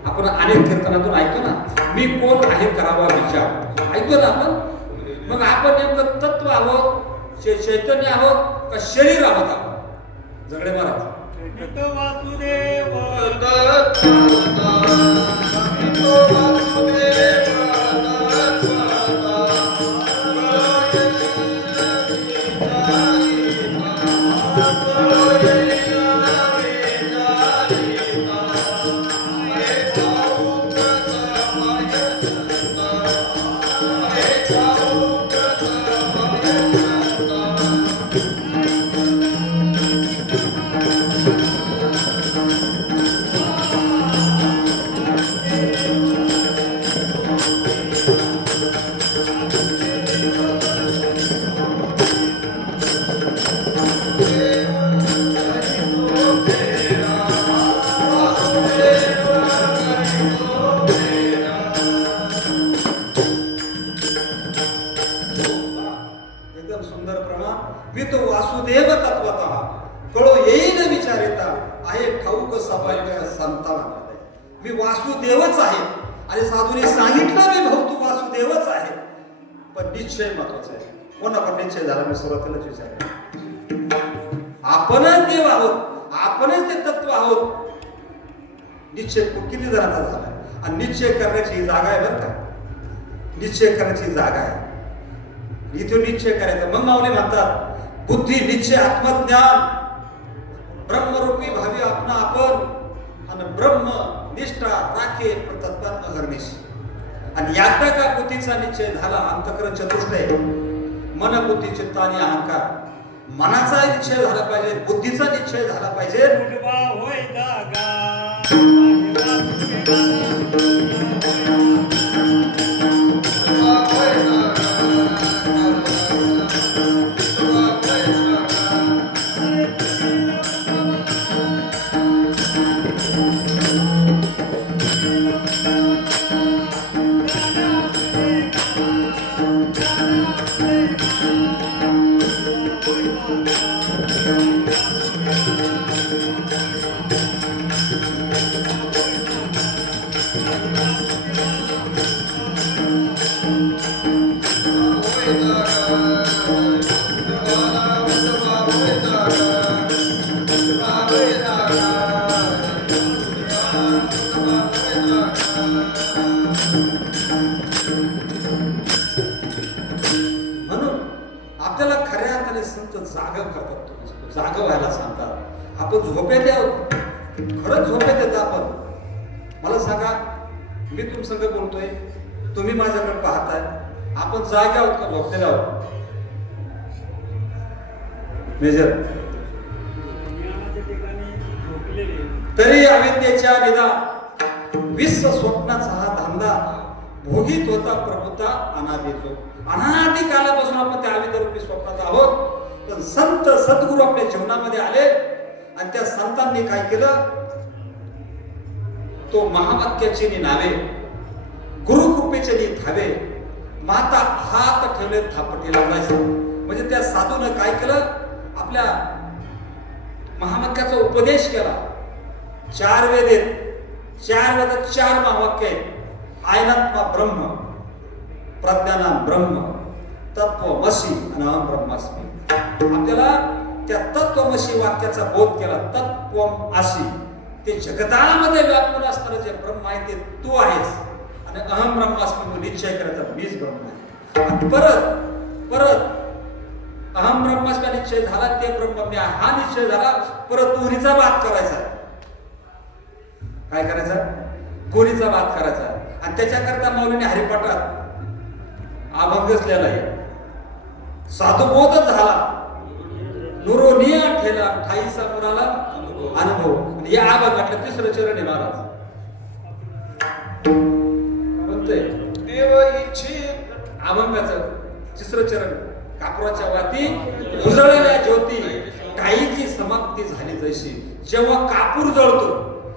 आपण अनेक कीर्तनातून ऐकतो ना, मी कोण आहे करावा विचार, ऐकतो ना आपण. मग आपण नेमकं तत्व आहोत, चैतन्य आहोत का शरीर आहोत? आपण जगडे महाराज वासुदेव मी वासुदेवच आहे. आणि साधूने सांगितलं मी भाऊ तू वासुदेवच आहे, पण निश्चय महत्वाचा आहे. कोणाकडे निश्चय झाला? मी सुरुवातीलाच विचारलं. आपणच देव आहोत, आपणच ते तत्व आहोत. निश्चय किती जणांचा झाला? आणि निश्चय करण्याची ही जागा आहे बरं का. निश्चय करण्याची जागा आहे, इथे निश्चय करायचा. मग माऊली म्हणतात बुद्धी निश्चय आत्मज्ञान ब्रह्मरूपी भावी आपणा आपण आणि ब्रह्म निष्ठा राखे तत्वात्म हरनिश. आणि एकदा का बुद्धीचा निश्चय झाला, अंतःकरण चतुष्ट आहे, मन बुद्धी चित्त आणि अहंकार. मनाचा निश्चय झाला पाहिजे, बुद्धीचा निश्चय झाला पाहिजे. होय जागा होय म्हणून आपल्याला खऱ्या अर्थाने संत जागा करतात, जागा व्हायला सांगतात. आपण झोपेत आहोत, खरंच झोपेत येत आपण. मला सांगा, मी तुमच्यासंग बोलतोय, तुम्ही माझ्याकडे पाहताय, आपण जागे आहोत का झोपलेले आहोत? मेजर ज्ञानाच्या ठिकाणी झोपलेले तरी अविद्येच्या निदा विश्व स्वप्नाचा हा धंदा भोगीत होता प्रभुता अनादीचो. अनादी कालापासून आपण त्या अविद्यारूपी स्वप्नात आहोत. पण संत सद्गुरू आपल्या जीवनामध्ये आले आणि त्या संतांनी काय केलं? तो महावाक्याची नावे, गुरुकृपेचे नी धावे, माता हात ठेवले थापटीला जायचं. म्हणजे त्या साधूनं काय केलं? आपल्या महावाक्याचा उपदेश केला. 4 वेद आहेत, 4 वेदात 4 महावाक्य आहेत. आयनात्मा ब्रह्म, प्रज्ञानाम ब्रह्म, तत्वमसी आणि अहम ब्रह्मास्मी. आपल्याला त्या तत्वमसी वाक्याचा बोध केला. तत्वम आसी, ते जगतामध्ये व्यापून असणारं जे ब्रह्म आहे ते तू आहेस. आणि अहम ब्रह्मास्मी म्हणून निश्चय करायचा, मीच ब्रह्म आहे. आणि परत अहम ब्रह्मास्मी निश्चय झाला, ते ब्रह्म मी आहे हा निश्चय झाला. परत तुरीचा वाद करायचा. काय करायचा? कोरीचा वाद करायचा. आणि त्याच्याकरता मौलीने हरिपाठात अभंगच लिहिला आहे. साधुबोधच झाला, नुरोनिया ठेला, ठाईचा मुलाला अनुभव. आणि या अभंगातलं 3रं चरण आहे महाराज. म्हणतोय देव इच्छित अभंगाचं 3रं चरण. कापुराच्या वाती उजळल्या ज्योती, ठाईची समाप्ती झाली जैशी. जेव्हा कापूर जळतो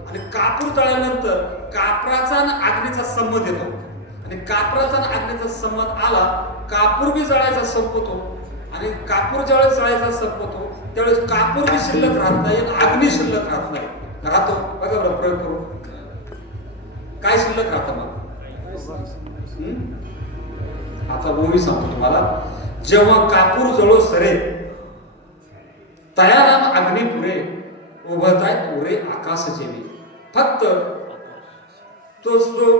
आणि कापूर जळल्यानंतर कापराचा आणि अग्नीचा संबंध येतो. आणि कापराचा आणि अग्नीचा संबंध आला, कापूर बी जळायचा संपतो. आणि कापूर ज्यावेळेस जळायचा संपतो त्यावेळेस कापूर बी शिल्लक राहत नाही आणि अग्नी शिल्लक राहत नाही. राहतो बघा बरं, प्रयोग करू. काय शिल्लक राहतं मग? आता ओवी सांगतो तुम्हाला. जेव्हा कापूर जळो सरे, तयाराम अग्नी पुरे, उभताय पुरे आकाश जेवी. फक्त तो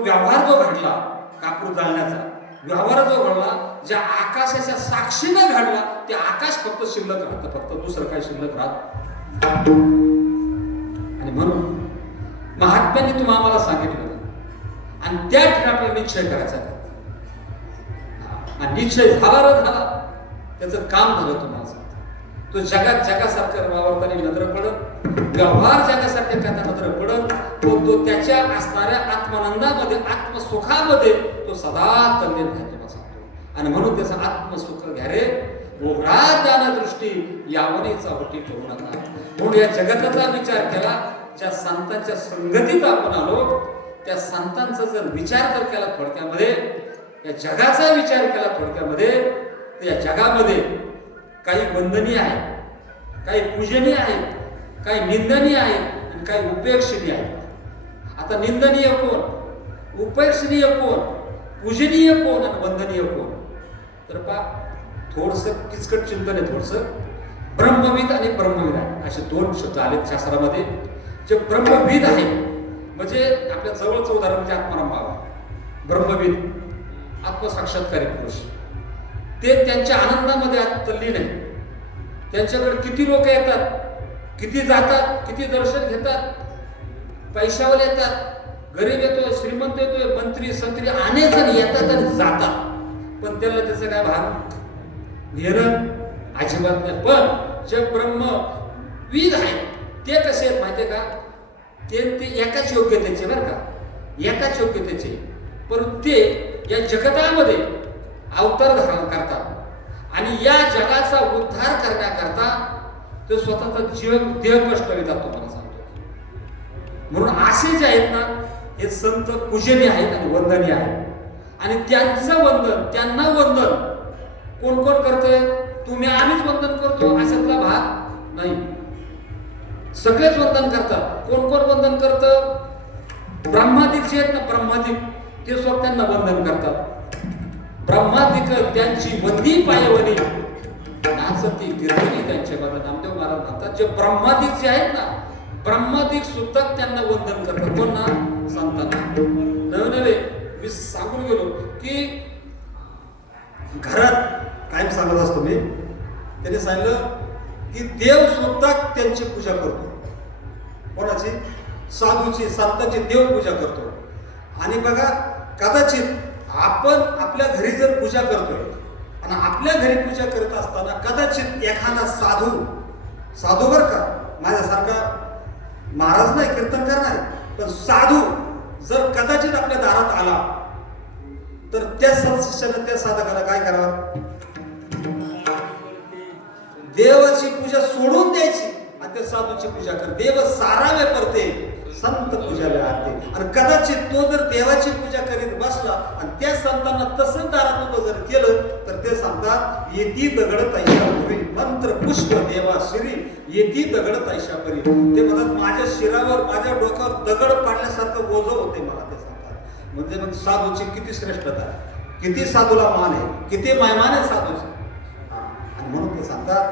व्यवहार जो घडला, कापूर जाळण्याचा व्यवहार जो घडला, ज्या आकाशाच्या साक्षीने घडला, ते आकाश फक्त शिल्लक राहतं. फक्त दुसरं काय शिल्लक राहत. आणि म्हणून महात्म्यांनी तुम्हाला आम्हाला सांगितलं आणि त्या ठिकाणी आपल्याला निश्चय करायचा. आणि निश्चय झाला त्याचं काम झालं. तुम्हाला सांगतो, तो जगासारख्या वावरताना नजर पडत, व्यवहार जगासारख्या त्यांना नजर पडत, तो त्याच्या असणाऱ्या आत्मानंदामध्ये, आत्मसुखामध्ये तो सदा तल्लीन राहतो. आणि म्हणून त्याचं आत्मसुख घ्या रे, उघडा ज्ञान दृष्टी, यावनेचा होती करू नका. म्हणून या जगताचा विचार केला. ज्या संतांच्या संगतीत आपण आलो, त्या संतांचा जर विचार जर केला थोडक्यामध्ये, या जगाचा विचार केला थोडक्यामध्ये, तर या जगामध्ये काही वंदनीय आहे, काही पूजनीय आहे, काही निंदनीय आहे आणि काही उपेक्षणीय आहे. आता निंदनीय कोण, उपेक्षणीय कोण, पूजनीय कोण आणि वंदनीय कोण? तर पहा, थोडंसं किचकट चिंतन आहे. थोडंसं ब्रह्मविद आणि ब्रह्मविद आहे असे 2 शब्द आले शास्त्रामध्ये. जे ब्रह्मविद आहे म्हणजे आपल्या जवळचं उदाहरण म्हणजे आत्माराम बाबा. ब्रह्मविद, आत्मसाक्षात्कारी पुरुष, ते त्यांच्या आनंदामध्ये तल्लीन आहे. त्यांच्याकडे किती लोक येतात, किती जातात, किती दर्शन घेतात, पैशावर येतात, गरीब येतोय, श्रीमंत येतोय, मंत्री संत्री अनेक जण येतात आणि जातात. पण त्याला त्याचं काय भान घेणं अजिबात नाही. पण जे ब्रह्मविद आहेत ते कसे आहेत माहितीये का? ते एकाच योग्यतेचे, बरं का, एकाच योग्यतेचे. परंतु ते या जगतामध्ये अवतार धारण करतात आणि या जगाचा उद्धार करण्याकरता ते स्वतःचा देह कष्ट देतात. तुम्हाला सांगतो. म्हणून असे जे आहेत ना, हे संत पूजनीय आहेत आणि वंदनीय आहेत. आणि त्यांचं वंदन, त्यांना वंदन कोण कोण करतंय? तुम्ही आम्हीच वंदन करतो अशातला भाग नाही. सगळेच वंदन करतात. कोण कोण वंदन करतं? ब्रह्मादिक जे आहेत ना, ब्रह्मादिक ते स्वतःना वंदन करतात. ब्रह्मादिक त्यांची वंदी पायवली नाचती कीर्तनी त्यांच्या बघा. नामदेव महाराज म्हणतात जे ब्रह्मादिक जे आहेत ना, ब्रह्मादिक सुद्धा त्यांना वंदन करतात. कोण ना? संतांना. नवे नवे मी सांगून गेलो की घरात कायम सांगत असतो मी. त्याने सांगितलं की देव सुद्धा त्यांची पूजा करतो. कोणाची? साधूची, संतांची देवपूजा करतो. आणि बघा, कदाचित आपण आपल्या घरी जर पूजा करतोय आणि आपल्या घरी पूजा करत असताना कदाचित एखादा साधू बर का, माझ्यासारखा महाराज नाही, कीर्तनकार नाही, पण साधू जर कदाचित आपल्या दारात आला तर त्या सत्शिष्याने त्या साधकाला काय करावं? देवाची पूजा सोडून द्यायची आणि त्या साधूची पूजा कर. देव सारावे परते संत पूजावे आरते. आणि कदाचित तो जर देवाची पूजा करीत बसला आणि त्या संतांना तसंच दारात उभं जर केलं तर ते सांगतात येती दगड तैशा परी, मंत्र पुष्प देवा शिरी येती दगड तैशा परी. ते म्हणतात माझ्या शिरावर, माझ्या डोक्यावर दगड पाडल्यासारखं ओझं होते मला. ते सांगतात म्हणजे मग साधूची किती श्रेष्ठता आहे, किती साधूला मान आहे, किती महिमान आहे साधूची. आणि म्हणून ते सांगतात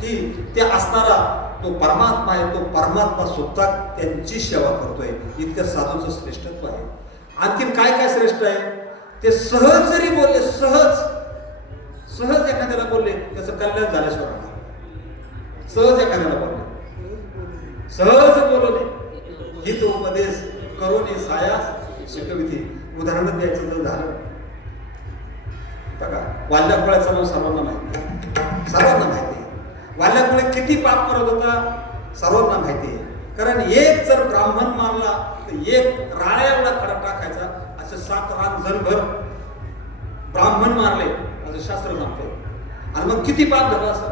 की ते असणारा तो परमात्मा आहे, तो परमात्मा सुद्धा त्यांची सेवा करतोय. इतकं साधूचं श्रेष्ठत्व आहे. आणखीन काय काय श्रेष्ठ आहे? ते सहज जरी बोलले, सहज एखाद्याला बोलले त्याचं कल्याण झाल्याशिवाय. सहज एखाद्याला बोलले, सहज बोलले, हित उपदेश करून सायास शिकविती. उदाहरण द्यायचं जर झालं बघा, वाल्याकुळ्याचं नाव सर्वांना माहिती. वाल्याकुळे किती पाप करत होता सर्वांना माहिती आहे. कारण एक जर ब्राह्मण मारला तर एक राळ्या एवढा खडा टाकायचा. असे 7 रान जनभर ब्राह्मण मारले असं शास्त्र सांगते. आणि मग किती पाप झालं असं?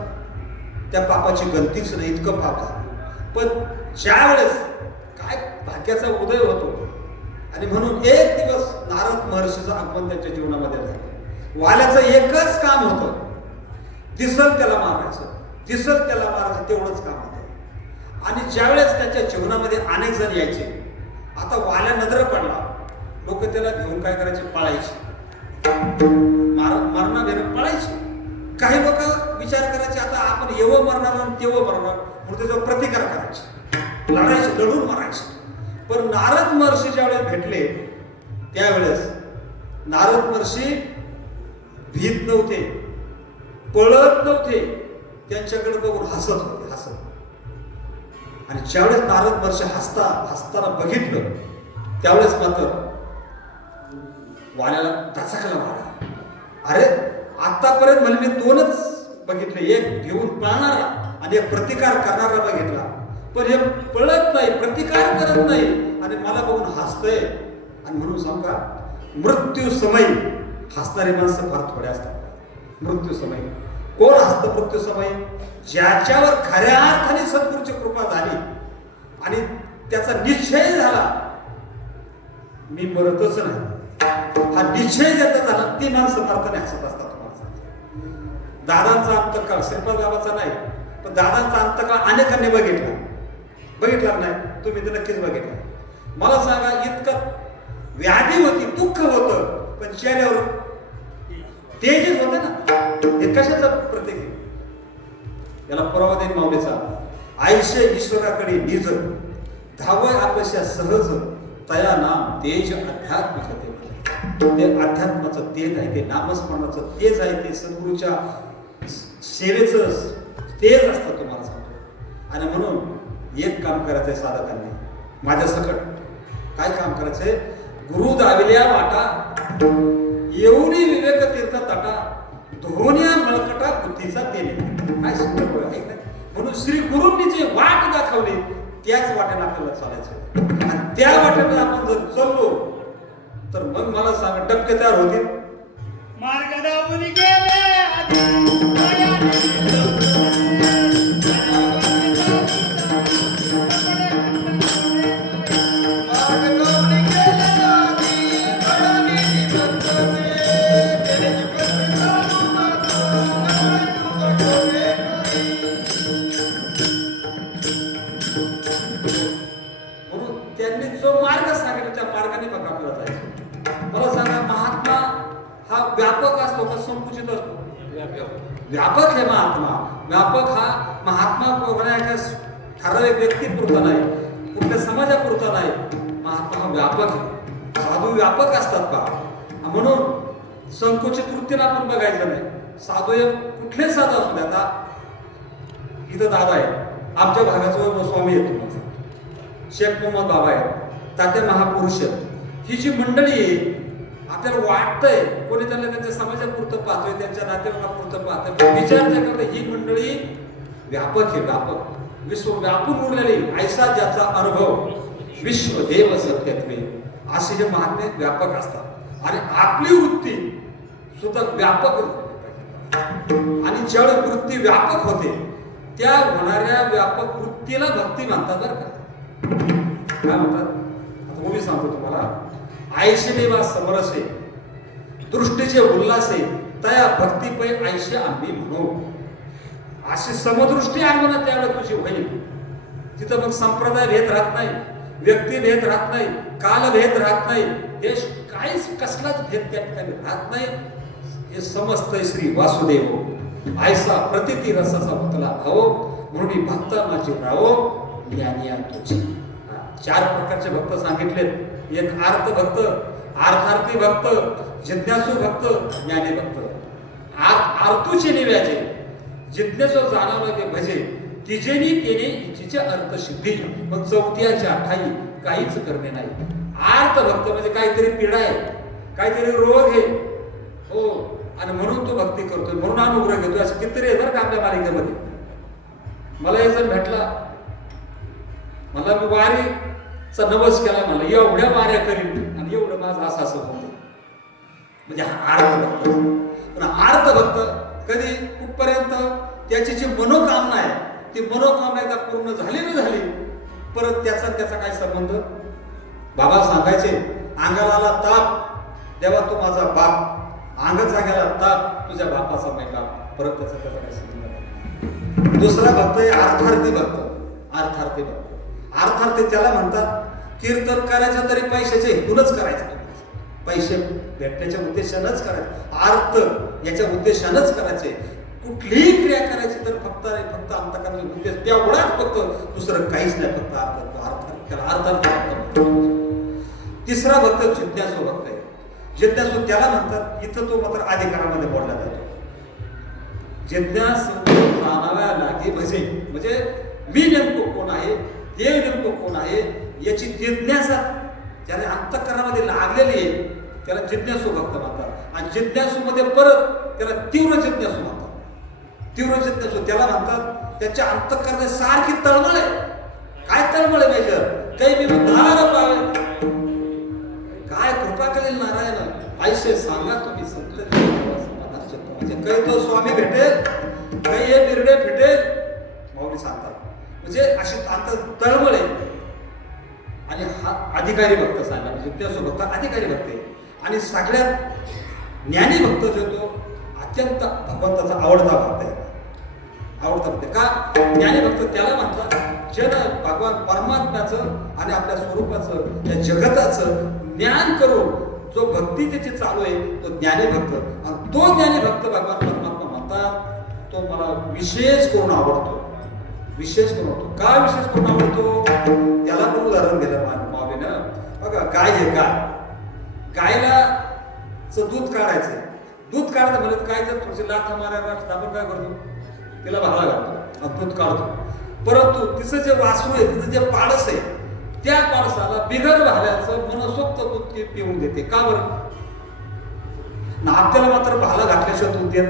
त्या पापाची गणतीच नाही, इतकं पाप झालं. पण ज्या वेळेस काय भाग्याचा उदय होतो आणि म्हणून एक दिवस नारद महर्षीचं आगमन त्यांच्या जीवनामध्ये झालं. वाल्याचं एकच काम होतं, दिसल त्याला मारायचं, तेवढंच काम होतं. आणि ज्यावेळेस त्याच्या जीवनामध्ये अनेक जण यायचे. आता वाल्या नजर पडला, लोक त्याला घेऊन काय करायचे? पळायचे, मारणा घेणं पळायचे. काही लोक विचार करायचे आता आपण एवढं मरणार आणि तेवढं मरणार म्हणून त्याचा प्रतिकार करायचे, लढायचे, लढून मारायचे. पण नारद महर्षी ज्यावेळेस भेटले त्यावेळेस नारद महर्षी भीत नव्हते, पळत नव्हते, त्यांच्याकडे बघून हसत होते. आणि ज्यावेळेस नारद महर्षी हसताना बघितलं त्यावेळेस मात्र वाल्याला दचकला मारला. अरे आतापर्यंत म्हणजे मी 2च बघितले, एक घेऊन पळणारा आणि एक प्रतिकार करणारा बघितला. पण हे पळत नाही, प्रतिकार करत नाही आणि मला बघून हसतंय. आणि म्हणून सांगा, मृत्यू समय हसणारी माणसं फार थोडे असतात. मृत्यू समय कोण हसतं? मृत्यू समय ज्याच्यावर खऱ्या अर्थाने सद्गुरूची कृपा झाली आणि त्याचा निश्चय झाला मी मरतच नाही, हा निश्चय ज्याचा झाला ती माणसं मारताना हसत असतात. दादांचा अंतकाळ श्रीपाद बाबाचा नाही, पण दादांचा अंतकाळ अनेकांनी बघितला नाही. तुम्ही तर नक्कीच बघितला. मला सांगा, इतकं व्याधी होती, दुःख होतं, पण चेहऱ्यावर तेजच होतं ना. हे कशाचं प्रतीक आहे? याला पुरावा देईन माऊलीचा. आयुष्य ईश्वराकडे निज धावय आपल्या सहज तया नाम तेज अध्यात्म. ते अध्यात्माचं तेज आहे, ते नामस्मरणाचं तेज आहे, ते सद्गुरूच्या सेवेचं तेज असतं तुम्हाला सांगतो. आणि म्हणून एक काम करायचंय साधकांनी, माझ्या सकट काय काम करायचंय? गुरु दाविल्या वाटा एवढी विवेक तीर्थ तटा धोनिया मळकटा बुद्धीचा तेने. काय सुंदर आहे ना. म्हणून श्री गुरूंनी जे वाट दाखवली त्याच वाटेने आपल्याला चालायचं. आणि त्या वाटेने आपण जर चाललो तर मग मला सांग टक्के तयार होतील. मार्ग दावून गेले व्यापक आहे महात्मा. व्यापक हा महात्मा कोणा एका ठराविक व्यक्तीपुरता नाही, कुठल्या समाजापुरता नाही. महात्मा हा व्यापक आहे. साधू व्यापक असतात पा. म्हणून संकुचित वृत्तीला आपण बघायचं नाही. साधू हे कुठले साधू असू द्या. आता इथं दादा आहे, आमच्या भागाचं स्वामी येतो माझा, शेख मोहम्मद बाबा आहेत, तात्या महापुरुष आहेत. ही जी मंडळी आहे, आपल्याला वाटतंय कोणी त्यांना त्यांच्या समाजापुरतं पाहतोय, त्यांच्या नातेवाईकापुरतं पाहतोय, विचार करतोय. ही मंडळी व्यापक आहे. व्यापक विश्व व्यापून उरलेली, ऐसा ज्याचा अनुभव विश्वदेव सत्यत्वे, असे जे महात्मे व्यापक असतात. आणि आपली वृत्ती सुद्धा व्यापक आणि जड वृत्ती व्यापक होते, त्या होणाऱ्या व्यापक वृत्तीला भक्ती म्हणतात. बरं का काय म्हणतात? आता मी सांगतो तुम्हाला. आयशे देवा समरसे दृष्टीचे उल्हासे तया भक्तीपै आयशे आम्ही म्हणू. अशी समदृष्टी आहे म्हणा त्यावेळेला तुझी होईल. तिथं मग संप्रदाय भेद राहत नाही, व्यक्ती भेद राहत नाही, काल भेद राहत नाही, देश काहीच कसलाच भेद त्या ठिकाणी राहत नाही. हे समजतंय श्री वासुदेव आयसा प्रतिती रसाचा भक्तला भावो म्हणून भक्त माझी राहो ज्ञानिया तुझी. 4 प्रकारचे भक्त सांगितलेत. एक आर्त भक्त, आर्थार्थी भक्त, जिज्ञासू भक्त, ज्ञानी भक्त. आर्तूचे निव्याचे जिज्ञासू जाणावे भजे तिजेनी तेने इच्छेचे अर्थ सिद्धी. मग 4थ्याच्या ठाई काहीच करणे नाही. आर्त भक्त म्हणजे काहीतरी पीडा आहे, काहीतरी रोग आहे, हो, आणि म्हणून तो भक्ती करतोय, म्हणून अनुग्रह घेतोय. असं कितीतरी आहे बरं का आपल्या मालिकेमध्ये. मला एक जण भेटला, मला मी वारीचा नवस केला, मला एवढ्या वाऱ्या करीन आणि एवढं माझं असं होतं. म्हणजे हा आर्त भक्त. पण आर्त भक्त कधी कुठपर्यंत त्याची जी मनोकामना आहे ती मनोकामना एकदा पूर्ण झाली न झाली परत त्याचा काय संबंध. बाबा सांगायचे, अंगाला आला ताप देवा तू माझा बाप, अंग जाग्याला ताप तुझ्या बापाचा माय बाप, परत त्याचा काय संबंध नाही. दुसरा भक्त आहे अर्थार्थी भक्त. अर्थार्थी भक्त, अर्थार्थी त्याला म्हणतात कीर्तन करायचं तरी पैशाचे हेतूनच करायचं, पैसे भेटण्याच्या उद्देशानंच करायचं, अर्थ याच्या उद्देशानंच करायचे. कुठलीही क्रिया करायची तर फक्त अंतःकरणाचा उद्देश तेवढाच, फक्त दुसरं काहीच नाही, फक्त अर्थ. तिसरा भक्त जिज्ञासू भक्त आहे. जिज्ञासू त्याला म्हणतात, इथं तो मात्र अधिकारामध्ये बोलला जातो, जिज्ञासू जाणाव्या लागे भजे. म्हणजे मी नेमकं कोण आहे, देव नेमकं कोण आहे याची जिज्ञासा ज्याने अंतःकरणामध्ये लागलेली आहे त्याला जिज्ञासू भक्त म्हणतात. आणि जिज्ञासू मध्ये परत त्याला तीव्र जिज्ञासू म्हणतात. तीव्र जिज्ञासू त्याला म्हणतात त्याच्या अंतःकरणात सारखी तळमळ आहे. काय तळमळ आहे पाहिजे, काही मी उद्धार पावे, काय कृपा करेल नारायण आयशे सांगा तुम्ही संत म्हणजे काही तो स्वामी भेटेल, काही हे बिरडे फिटेल, माऊली सांगतात. म्हणजे अशी तळमळ आहे. आणि हा अधिकारी भक्त सांगा, जिज्ञासू भक्त अधिकारी भक्त आहे. आणि सगळ्यात ज्ञानी भक्त जो तो अत्यंत भगवंताचा आवडता भक्त आहे. आवडता भक्त का? ज्ञानी भक्त त्याला म्हणतात जन भगवान परमात्म्याचं आणि आपल्या स्वरूपाचं या जगताचं ज्ञान करून जो भक्ती त्याची चालू आहे तो ज्ञानी भक्त. आणि तो ज्ञानी भक्त भगवान परमात्मा म्हणतात तो मला विशेष करून आवडतो. विशेष करून आवडतो. का विशेष करून आवडतो? त्याला पण उदाहरण दिलं माऊलीनं. बघा गाय आहे, गायला दूध काढायचं, दूध काढायचं म्हणत काय जर थोडीशी लाथा मारायला आपण काय करतो, तिला भाला घालतो आणि दूध काढतो. परंतु तिचं जे वासरू आहे, तिचं जे पाडस आहे, त्या पाडसाला बिगर भाल्याचं मनसोक्त दूध ती पिऊन देते. का बरं? ना आपल्याला मात्र भाला घातल्याशिवाय दूध देत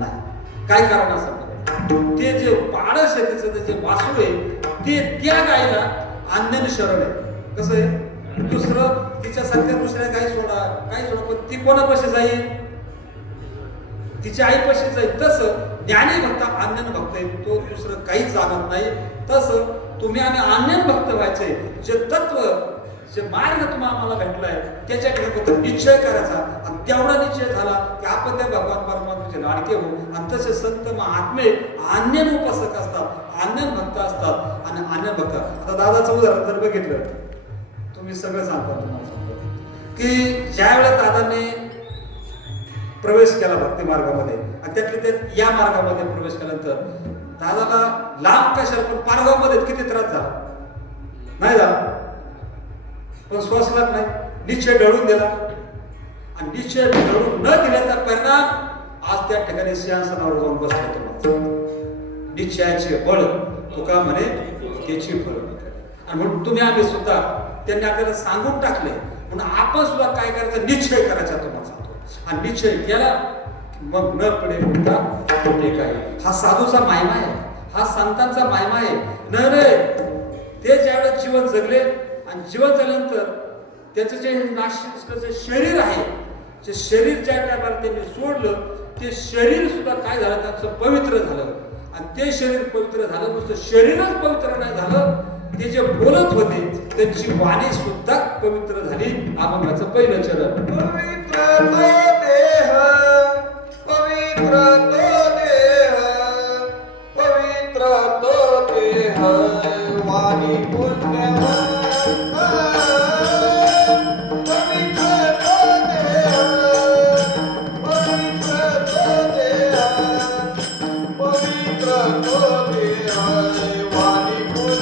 नाही. काय कारण असं? ते जे पाडस आहे, तिचं जे वासरू आहे ते त्या गायला अन्याने शरण आहे. कसं आहे? दुसरं तिच्यासारख्या दुसऱ्या गाई सोडा, काही सोडा, पण ती कोणापाशी जाईल? तिच्या आईपाशी जाईल. तसं ज्ञानी भक्त आज्ञान भक्त आहे, तो दुसरं काहीच जाणत नाही. तसं तुम्ही आम्ही आज्ञान भक्त व्हायचे. जे तत्व जे मार्ग तुम्हाला आम्हाला भेटलाय त्याच्याकडे फक्त निश्चय करायचा आणि तेवढा निश्चय झाला की आपण त्या भगवान परमात्म्याचे लाडके होऊ. आणि तसे संत महात्मे आज्ञान उपासक असतात, आज्ञान भक्त असतात. आणि आज्ञान भक्त, आता दादाचं उदाहरण जर बघितलं तुम्ही सगळं सांगता, तुम्हाला सांगतो की ज्या वेळेला दादाने प्रवेश केला भक्ती मार्गामध्ये आणि त्यातल्या त्यात या मार्गामध्ये प्रवेश केल्यानंतर दादाला लांब कशाला पण पारगावमध्ये किती त्रास झाला नाही झाला, पण श्वासलाच नाही, निश्चय ढळून दिला आणि निश्चय ढळून न दिल्याचा परिणाम आज त्या ठिकाणी सिंहासनावर जाऊन बसला तुम्हाला. निश्चयाचे बळ तुका म्हणे त्याची फळ. आणि म्हणून तुम्ही आम्ही सुद्धा त्यांनी आपल्याला सांगून टाकले म्हणून आपण सुद्धा काय करायचं निश्चय करायचा तुम्हाला सांगतो. आणि निश्चय केला मग न पडे उठता कोठे काय. हा साधूचा मायमा आहे, हा संतांचा मायमा आहे. न ते ज्यावेळेस जीवन जगले आणि जीवन झाल्यानंतर त्याचं जे नाशिक शरीर आहे, जे शरीर ज्या टायमाला त्यांनी सोडलं ते शरीर सुद्धा काय झालं त्याचं पवित्र झालं. आणि ते शरीर पवित्र झालं, नुसतं शरीरच पवित्र नाही झालं, ते जे बोलत होते त्यांची वाणी सुद्धा पवित्र झाली. अभंगाचं पहिलं चरण. पवित्र तो देह, पवित्र तो देह, पवित्र तो देह, वाणी पुण्यवान. पवित्र तो देह, पवित्र तो देह, पवित्र तो देह, वाणी पुण्यवान.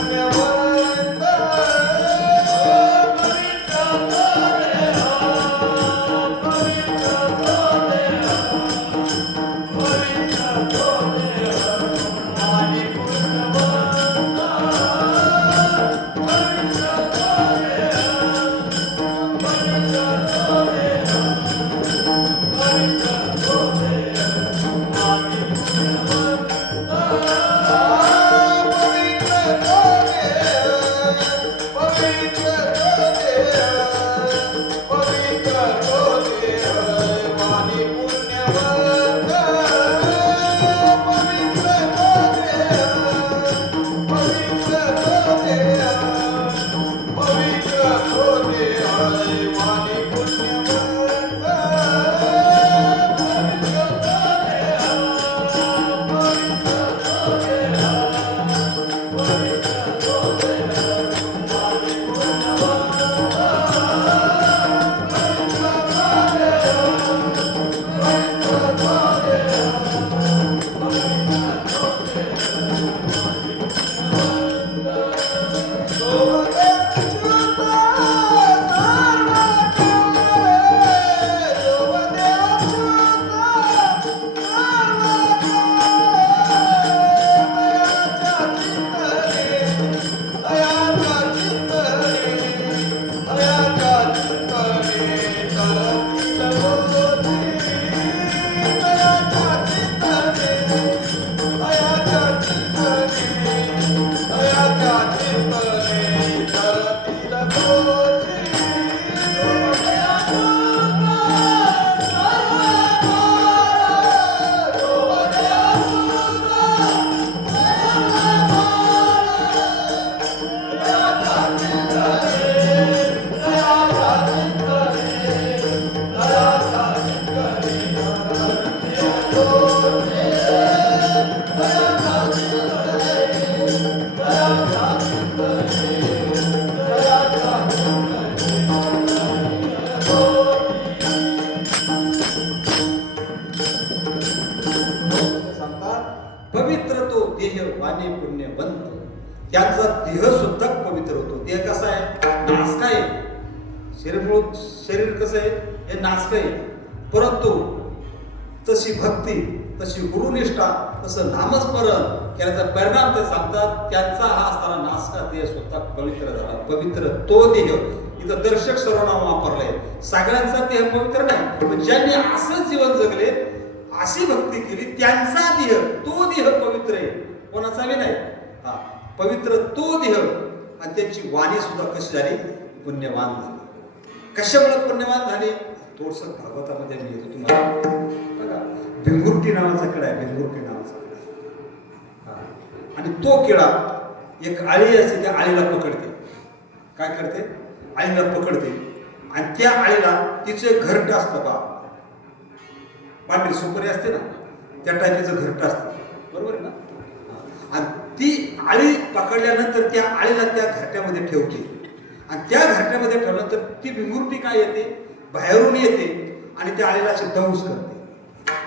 पवित्र तो देह वाणी पुण्यवंत. त्याचा देह सुद्धा पवित्र होतो. देह कसा आहे? नासका आहे. शरीर कसं आहे? हे नासक आहे. परंतु तशी भक्ती, तशी गुरुनिष्ठा, तसं नामस्मरण केल्याचा परिणाम ते सांगतात. त्यांचा हा असताना नासका देह सुद्धा पवित्र झाला. पवित्र तो देह. इथं दर्शक सर्वनाम वापरलंय. सगळ्यांचा देह पवित्र नाही, पण ज्यांनी असं जीवन जगले, अशी भक्ती केली, त्यांचा देह, तो देह पवित्र आहे. कोणाचा बी नाही. हा पवित्र तो देह. आणि त्यांची वाणी सुद्धा कशी झाली? पुण्यवान झाली. कशामुळे पुण्यवान झाली? थोडंसं भागवतामध्ये मी येतो तुम्हाला. बघा, भिंगुरटी नावाचा किडा आहे. भिंगुरटी नावाचा किडा. आणि तो किडा एक आळी असते, त्या आळीला पकडते. काय करते? आळीला पकडते. आणि त्या आळीला तिचं घरटं असतं बा, पांढरी सुपारी असते ना, त्या टाईपचं घरटं असतं. बरोबर आहे ना? आणि ती आळी पकडल्यानंतर त्या आळीला त्या घरट्यामध्ये ठेवते. आणि त्या घरट्यामध्ये ठेवल्यानंतर ती भिंगुरटी काय येते? बाहेरून येते आणि त्या आळीला अशी दंश करते.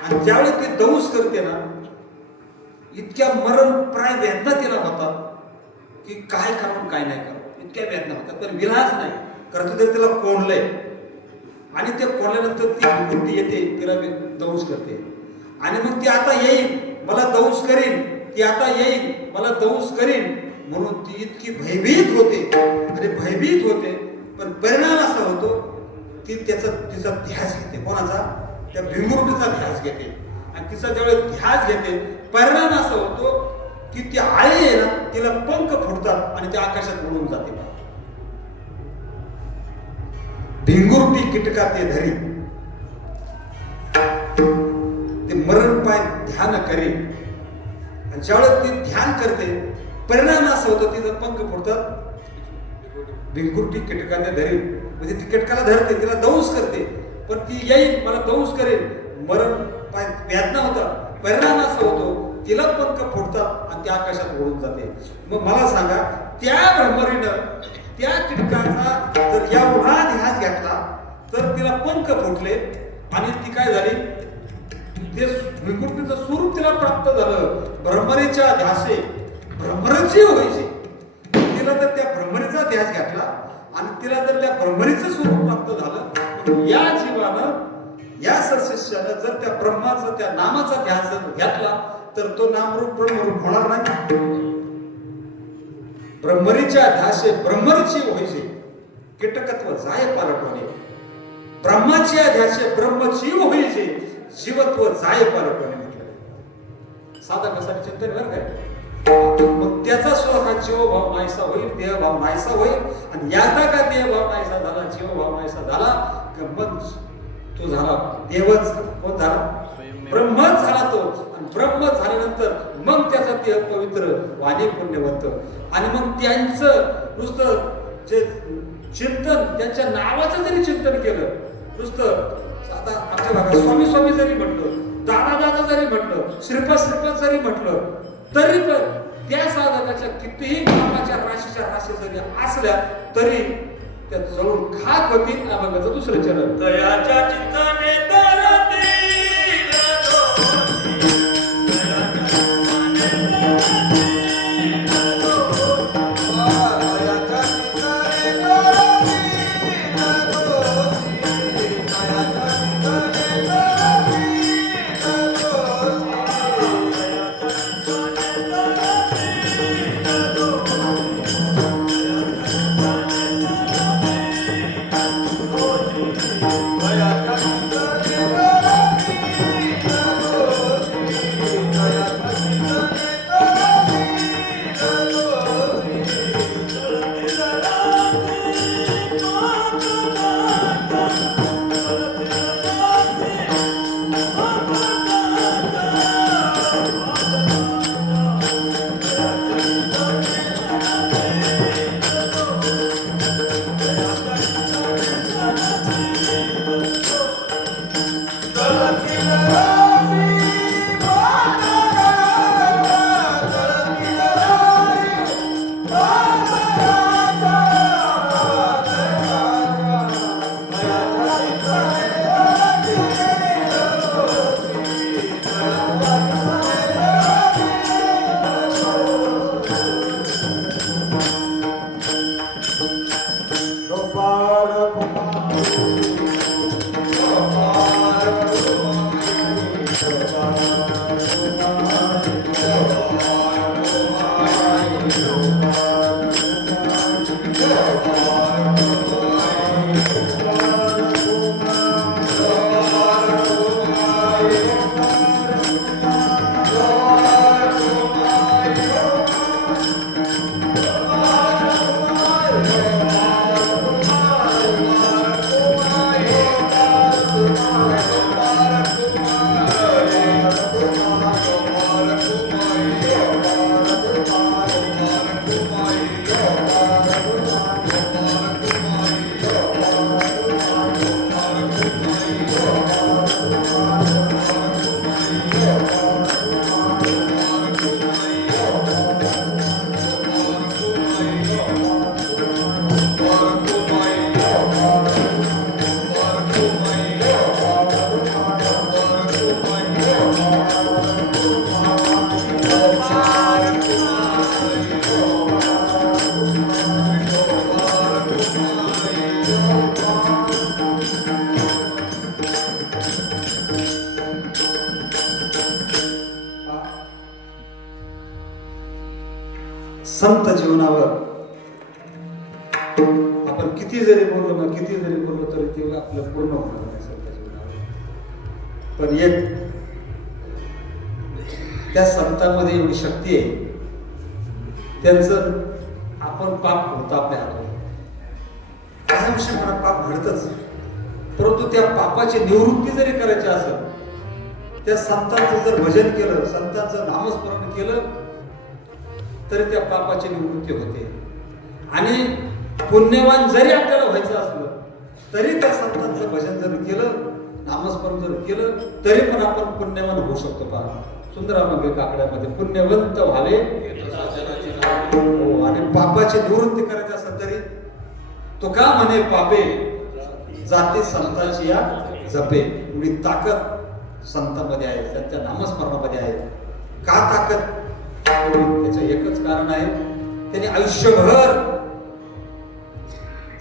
आणि ज्यावेळी ती दंश करते ना, इतक्या मरणप्राय वेदना तिला होतात की काय करावं काय नाही करावं, इतक्या वेदना होतात. पण विलास नाही, कारण तर तिला कोंडलंय आणि ते कोंडल्यानंतर ती विकृती येते, तिला दंश करते आणि मग ती आता येईल मला दंश करीन, ती आता येईल मला दंश करीन म्हणून ती इतकी भयभीत होते आणि भयभीत होते. पण परिणाम असा होतो की तिचा ध्यास घेते. कोणाचा? त्या भिंगुरटीचा ध्यास घेते आणि तिचा ज्यावेळेस ध्यास घेते, परिणाम असा होतो की ती आळी आहे ना, तिला पंख फुटतात आणि त्या आकाशात उडून जाते. भिंगुरटी कीटका ते धरी, ते मरण पाय ध्यान करे. आणि ज्यावेळेस ती ध्यान करते, परिणाम असा होतो तिचं पंख फुटतात. भिंगुरटी कीटका ते धरी म्हणजे ती कीटकाला धरते, तिला दंश करते, पण ती येईल मला दंश करेल. मरण पाय वेदना होता, परिणाम असा होतो तिला पंख फुटतात आणि त्या आकाशात उडून जाते. मग मला सांगा, त्या भ्रमरीनं त्या कीटकाचा जर एवढा ध्यास घेतला तर तिला पंख फुटले आणि ती काय झाली, ते विकृतीचं स्वरूप तिला प्राप्त झालं. भ्रमरीच्या ध्यासे भ्रमरची व्हायची. तिला जर त्या भ्रमरीचा ध्यास घेतला आणि तिला जर त्या भ्रमरीचं स्वरूप प्राप्त झालं, या जीवानं या सत्शिष्यानं जर त्या ब्रह्माचा त्या नामाचा ध्यास जर घेतला तर तो नामरूप ब्रह्मरूप होणार नाही. ब्रह्मरीच्या ध्यासे ब्रह्मरीची व्हायची, कीटकत्व जाय पालटवणे. ब्रह्माच्या ध्यासे ब्रह्मजीव व्हायचे, जीवत्व जाय पालटवणे म्हटलं. साधा कसा चिंतन बरं काय. मग त्याचा स्वतः जीवभाव नाहीसा होईल, देहभाव नाहीसा होईल. आणि याचा का देहभाव नाहीसा झाला, जीवभाव नाहीसा झाला, मग तो झाला देवच. कोण झाला? ब्रह्मच झाला तो. आणि ब्रह्म झाल्यानंतर मग त्याचा देह पवित्र वाणी पुण्यवंत. आणि मग त्यांचं नुसतं जे चिंतन, त्यांच्या नावाचं जरी चिंतन केलं, नुसतं आता आमच्या भागात स्वामी स्वामी जरी म्हटलं, दादा दादा जरी म्हटलं, श्रीपाद श्रीपाद जरी म्हटलं, तरी पण त्या साधकाच्या कितीही कामाच्या राशीच्या राशी जरी असल्या तरी त्या जवळ घात होती. अभंगाचं दुसरं चरण. दयाच्या चित्ताने तरते संत जीवनावर आपण किती जरी बोललो ना, किती जरी बोललो तरी ते आपलं पूर्ण होणार नाही संत जीवनावर. पण एक त्या संतांमध्ये एवढी शक्ती आहे, त्यांचं आपण पाप होतं आपल्या हातून, काही विषय मला पाप घडतच, परंतु त्या पापाची निवृत्ती जरी करायची असेल, त्या संतांचं जर भजन केलं, संतांचं नामस्मरण केलं, तरी त्या पापाची निवृत्ती होते. आणि पुण्यवान जरी आपल्याला व्हायचं असलं तरी त्या संतांचं भजन जर केलं, नामस्मरण जर केलं, तरी पण आपण पुण्यवान होऊ शकतो. पहा सुंदरामध्ये काकड्यामध्ये पुण्यवंत व्हावे हो, आणि पापाची निवृत्ती करायची असेल तरी तो का म्हणे पापे जाते संतांची या जपे. एवढी ताकद संतांमध्ये आहे, त्यांच्या नामस्मरणामध्ये आहे. का ताकद? त्याचं एकच कारण आहे, त्यांनी आयुष्यभर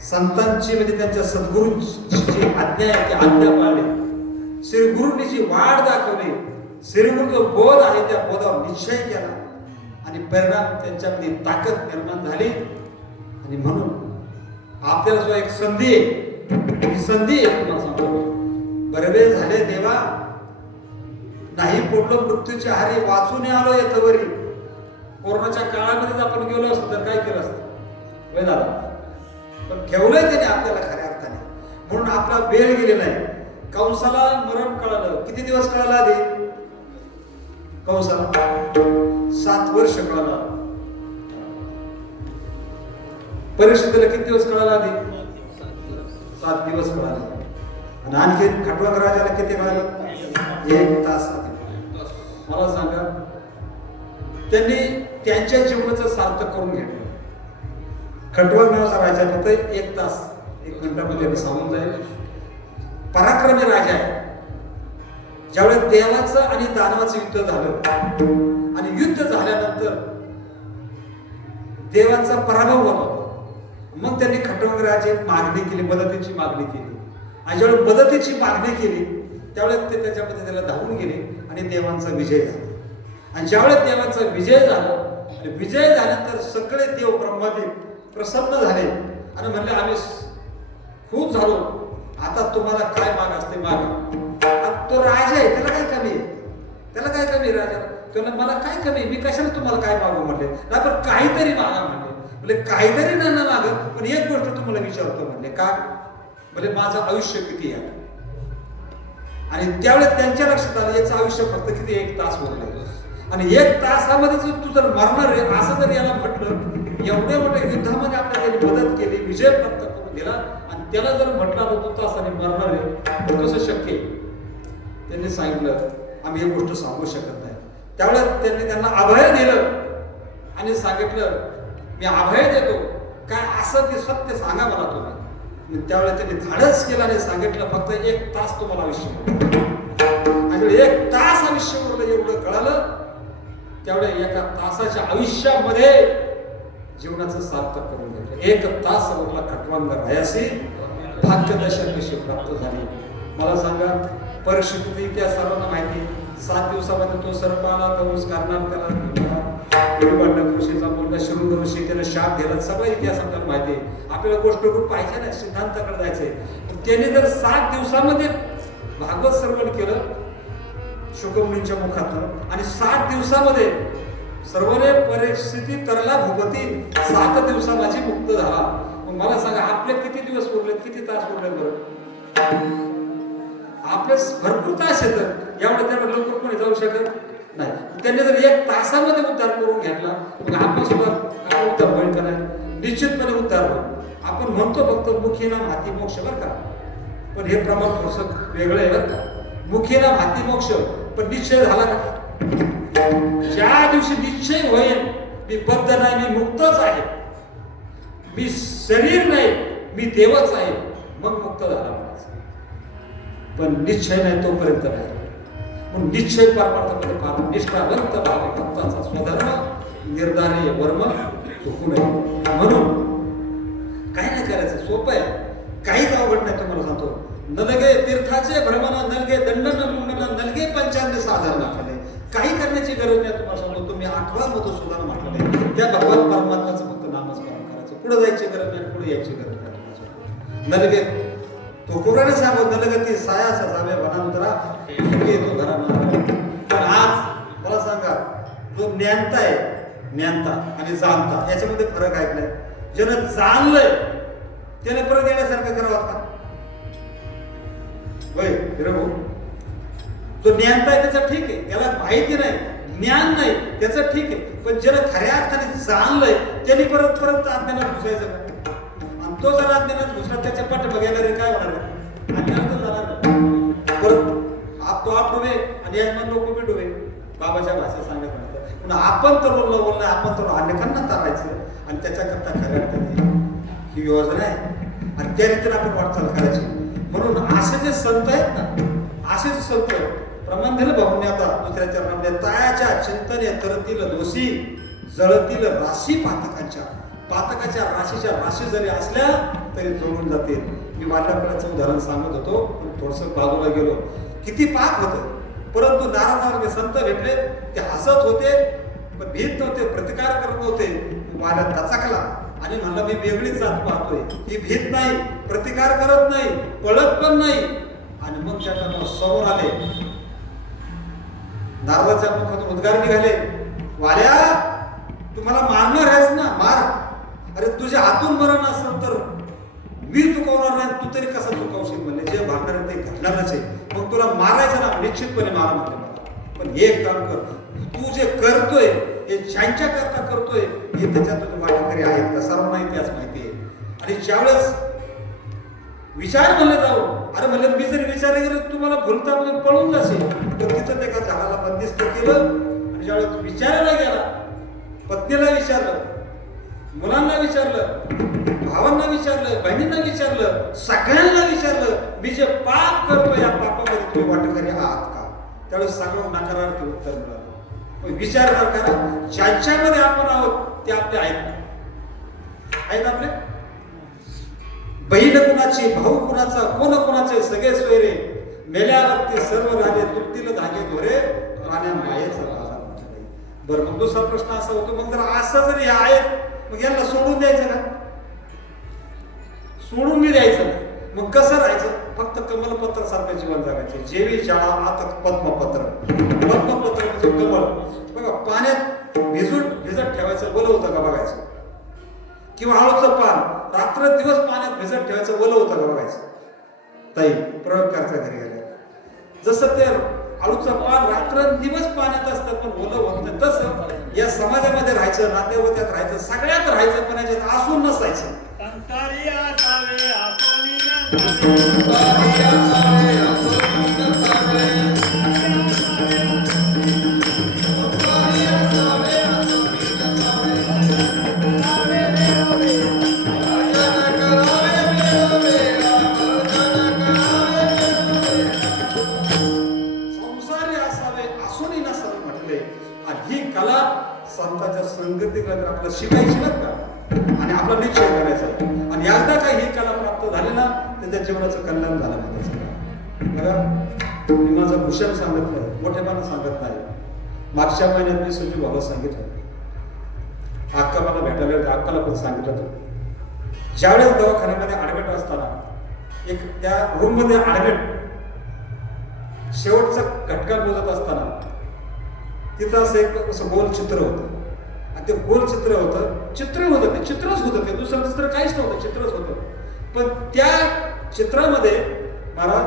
संतांची म्हणजे त्यांच्या सद्गुरूंची जी आज्ञा आहे ती आज्ञा पाळली, श्रीगुरूंनी जी वाट दाखवली, श्रीगुरू जो बोध आहे त्या बोधावर निश्चय केला आणि परिणाम त्यांच्यामध्ये ताकद निर्माण झाली. आणि म्हणून आपल्याला जो एक संधी आहे, ही संधी आहे तुम्हाला सांगतो, बरवे झाले देवा नाही पडलो मृत्यूच्या हारी, वाचून आलो येतवरी. कोरोनाच्या काळामध्येच आपण गेलो असतो तर काय केलं असतं वय झाला, पण ठेवलंय त्याने आपल्याला खऱ्या अर्थाने, म्हणून आपला वेळ गेलेला आहे. कंसाला मरण कळालं, किती दिवस कळालं आधी? कंसाला 7 वर्ष कळालं. परीक्षेला किती दिवस कळालं आधी? 7 दिवस कळालं. आणि आणखी खटवांग राजाला किती कळालं? 1 तास आधी. मला सांगा, त्यांनी त्यांच्या जीवनाचं सार्थक करून घेतलं. खटवांग नावाचा राजा फक्त 1 तास 1 मिनिटामध्ये सांगून जाईल. पराक्रमी राजा आहे. ज्यावेळेस देवाचं आणि दानवाचं युद्ध झालं आणि युद्ध झाल्यानंतर देवाचा पराभव झाला, मग त्यांनी खटवांग राजाची मागणी केली, मदतीची मागणी केली. आणि ज्यावेळेस मदतीची मागणी केली त्यावेळेस ते त्याच्यामध्ये त्याला धावून गेले आणि देवांचा विजय झाला. आणि ज्यावेळेस देवाचा विजय झाला, विजय झाल्यानंतर सगळे देव ब्रह्मादेव प्रसन्न झाले आणि म्हणले आम्ही खूप झालो, आता तुम्हाला काय माग असते मागा. तो राजा आहे, त्याला काय कमी आहे? त्याला काय कमी राजा? त्याला मला काय कमी, मी कशाला तुम्हाला काय मागू म्हणले? नाही पण काहीतरी मागा म्हणले. म्हणजे काहीतरी न माग, पण एक गोष्ट तुम्हाला विचारतो म्हणले. का? म्हणजे माझं आयुष्य किती आहे? आणि त्यावेळेस त्यांच्या लक्षात आलं याचं आयुष्य फक्त किती 1 तास होत नाही. आणि 1 तासामध्ये जर तू जर मरणार आहे असं जर याला म्हटलं, एवढ्या मोठ्या युद्धामध्ये आपल्याला त्यांनी मदत केली, विजय प्राप्त करून दिला, आणि त्याला जर म्हटलं 2 तासाने मरणार आहे तर कसं शक्य आहे? त्यांनी सांगितलं आम्ही ही गोष्ट सांगू शकत नाही. त्यावेळेस त्यांनी त्यांना अभय दिलं आणि सांगितलं मी अभय देतो, काय असं ते सत्य सांगा मला तुम्ही. त्यावेळेस त्यांनी धाडस केलं आणि सांगितलं फक्त 1 तास तुम्हाला आयुष्य मिळतं. आणि 1 तास आयुष्य मिळलं एवढं कळालं. त्यावेळे 1 तासाच्या आयुष्यामध्ये जीवनाचं सार्थक करून घेतलं. 1 तास मला खटवांग रायासी भाग्यदशा कशी प्राप्त झाली. मला सांगा, परिस्थिती त्या सर्वांना माहिती. 7 दिवसामध्ये तो सर्प आला, तरुस करणार त्याला ऋषीचा मुलगा शृंग ऋषी त्याला शाप दिला, सगळा इतिहास आपल्याला माहिती आहे. आपल्याला गोष्ट खूप पाहिजे ना, सिद्धांताकडे जायचंय. त्याने जर 7 दिवसामध्ये भागवत श्रवण केलं शुकमुनींच्या मुखातून, आणि 7 दिवसामध्ये सर्वने परिस्थिती तरला भूपती 7 दिवसा माझी मुक्त झाला. मग मला सांगा आपले किती दिवस उरलेत, किती तास उरलेत बरं? आपले भरपूर तास येतात. एवढं त्यावर लवकर कोणी जाऊ शकत नाही. त्यांनी जर 1 तासामध्ये उद्धार करून घेतला मग आपण सुद्धा उद्धार होईल का नाही? निश्चितपणे उद्धार होईल. आपण म्हणतो फक्त मुखी नाम हाती मोक्ष बरं का, पण हे प्रमाण थोडंसं वेगळं आहे बरं का. मुखी नाम हाती मोक्ष, पण निश्चय झाला का? ज्या दिवशी निश्चय होईल मी बद्ध नाही, मी मुक्तच आहे, मी शरीर नाही, मी देवच आहे, मग मुक्त झाला. पण निश्चय नाही तोपर्यंत नाही. म्हणून निश्चय परमार्थामध्ये पाहतो. निष्ठावंत भावे भक्ताचा स्वधर्म निर्धारे वर्म चुकू नये. म्हणून काही नाही करायचं, सोपं आहे, काहीच अवघड नाही. तुम्हाला सांगतो, नलगे तीर्थाचे भ्रमण, नलगे दंडन मुंडन, नलगे पंचांग साधन. काही करण्याची गरज नाही. तुम्हाला सांगतो, तुम्ही 8वा मधुसूदन म्हटलं नाही. त्या भगवान परमात्म्याचं फक्त नामस्मरण करायचं. पुढे जायची गरज नाही, पुढे यायची गरज नाही. नलगे तो कोराडे सांगत नलगती सायासा जावे वनांतरा सुखी येतो घरा नारा. पण आज मला सांगा, जो ज्ञानता आहे, ज्ञानता आणि जाणता याच्यामध्ये फरक आहे नाही. ज्यानं जाणलंय त्याने परत येण्यासारखं करावं का? होय भाऊ, जो ज्ञानता आहे त्याचा ठीक आहे, त्याला माहिती नाही, ज्ञान नाही त्याचं ठीक आहे. पण ज्याला खऱ्या अर्थाने जाणलंय त्याने परत परत अज्ञानात घुसायचं का? आणि तो जर अज्ञानात घुसला त्याच्या पाठ बघायला रे काय होणार आहे? अज्ञानातच जाणार नाही. परत आप तो आप डुबे आणि यजमान लोक उभे डुबे, बाबाच्या भाषा सांगत म्हणतात. पण आपण तर बोलणं आपण तर अनेकांना तारायचं आणि त्याच्याकरता खऱ्या अर्थाने ही योजना आहे आणि त्या रीतीने आपण वाटचाल करायची. म्हणून असे जे संत आहेत ना, असे जे संत प्रमाण दिलं भाऊंनी आता दुसऱ्या चरणामध्ये, तायाच्या चिंतने तरतील दोषी जळतील राशी पातकाच्या राशीच्या राशी जरी असल्या तरी जळून जातील. मी वाल्यपणाचं उदाहरण सांगत होतो, थोडस बाजूला गेलो. किती पाक होतं, परंतु नाराज संत भेटले, ते हसत होते पण भीत नव्हते, प्रतिकार करत नव्हते. वाल्या दचकला आणि म्हणला मी वेगळीच जात पाहतोय, ही भीत नाही, प्रतिकार करत नाही, पळत पण नाही. आणि मग त्यांना समोर आले, नारदाच्या मुखातून उद्गार निघाले, वाल्या तू मला मारणार आहेस ना, मार. अरे तुझ्या हातून मरण असेल तर मी चुकवणार नाही, तू तरी कसा चुकवशील म्हणले. जे भागणार आहे ते घडणारच आहे, मग तुला मारायचं ना, निश्चितपणे मारा म्हटलं मला. पण एक काम कर, तू जे करतोय हे ज्यांच्या करता करतोय हे त्याच्यात तुझे वाटेकरी आहेत का? सर्वांना इतिहास माहिती आहे. आणि ज्यावेळेस विचार म्हणले जाऊ, अरे म्हणलं मी जर विचार केलं तुम्हाला भुलता म्हणून पळून जाशील, तर तिथं त्या झाडाला बंदिस्त केलं. आणि ज्यावेळेस विचारायला गेला, पत्नीला विचारलं, मुलांना विचारलं, भावांना विचारलं, बहिणींना विचारलं, सगळ्यांना विचारलं, मी जे पाप करतो या पापामध्ये तुम्ही वाटेकरी आहात का? त्यावेळेस सगळं नकारार्थी उत्तर मिळालं. विचार करा, ज्यांच्यामध्ये आपण आहोत ते आपले आहेत आपले. बहीण कुणाची, भाऊ कुणाचा, कोण कुणाचे, सगळे सोयरे मेल्यावरती सर्व राजे तुटतील धागे दोरे, राण्या मायेचा बाजार. बरं, मग दुसरा प्रश्न असा होतो, मग जर असं जरी आहेत मग यांना सोडून द्यायचं का? सोडून मी द्यायचं नाही. मग कसं राहायचं? फक्त कमलपत्र सारखं जीवन जगायचे. जेवी शाळा आता पद्मपत्र म्हणजे कमल बघा, पाण्यात भिजत ठेवायचं, ओलं होतं का बघायचं. किंवा आळूचं पान रात्र दिवस पाण्यात भिजत ठेवायचं, ओलं होतं का बघायचं. ताई प्रयोग करायचा घरी गेल्या, जसं ते आळूचं पान रात्र दिवस पाण्यात असतं पण ओलं होत नाही, तसं या समाजामध्ये राहायचं, नातेवाईकात राहायचं, सगळ्यात राहायचं, पण याच्यात आसून नसायचं. संसारी असावे आसोनी नसावे म्हटले. आणि ही कला संतांच्या संगतीला जर आपल्याला शिकायची बरं का, आणि आपला निश्चय करायचा. आणि एकदा काही ही कला प्राप्त झाली ना, त्याच्या जीवनाचं कल्याण झालं पाहिजे. बघा, मी माझं भूषण सांगत नाही, मोठेपणा सांगत नाही. मागच्या महिन्यात मी संजू भाऊला सांगितलं, अक्का मला भेटायला होते, अक्काला पण सांगितलं होतं. ज्यावेळेस दवाखान्यामध्ये ऍडमिट असताना एक त्या रूममध्ये ऍडमिट शेवटचा घटका मोजत असताना तिथं असं एक असं गोल चित्र होतं. आणि ते गोल चित्र होतं, चित्रच होतं ते, दुसरं चित्र काहीच नव्हतं, चित्रच होतं. पण त्या चित्रामध्ये मला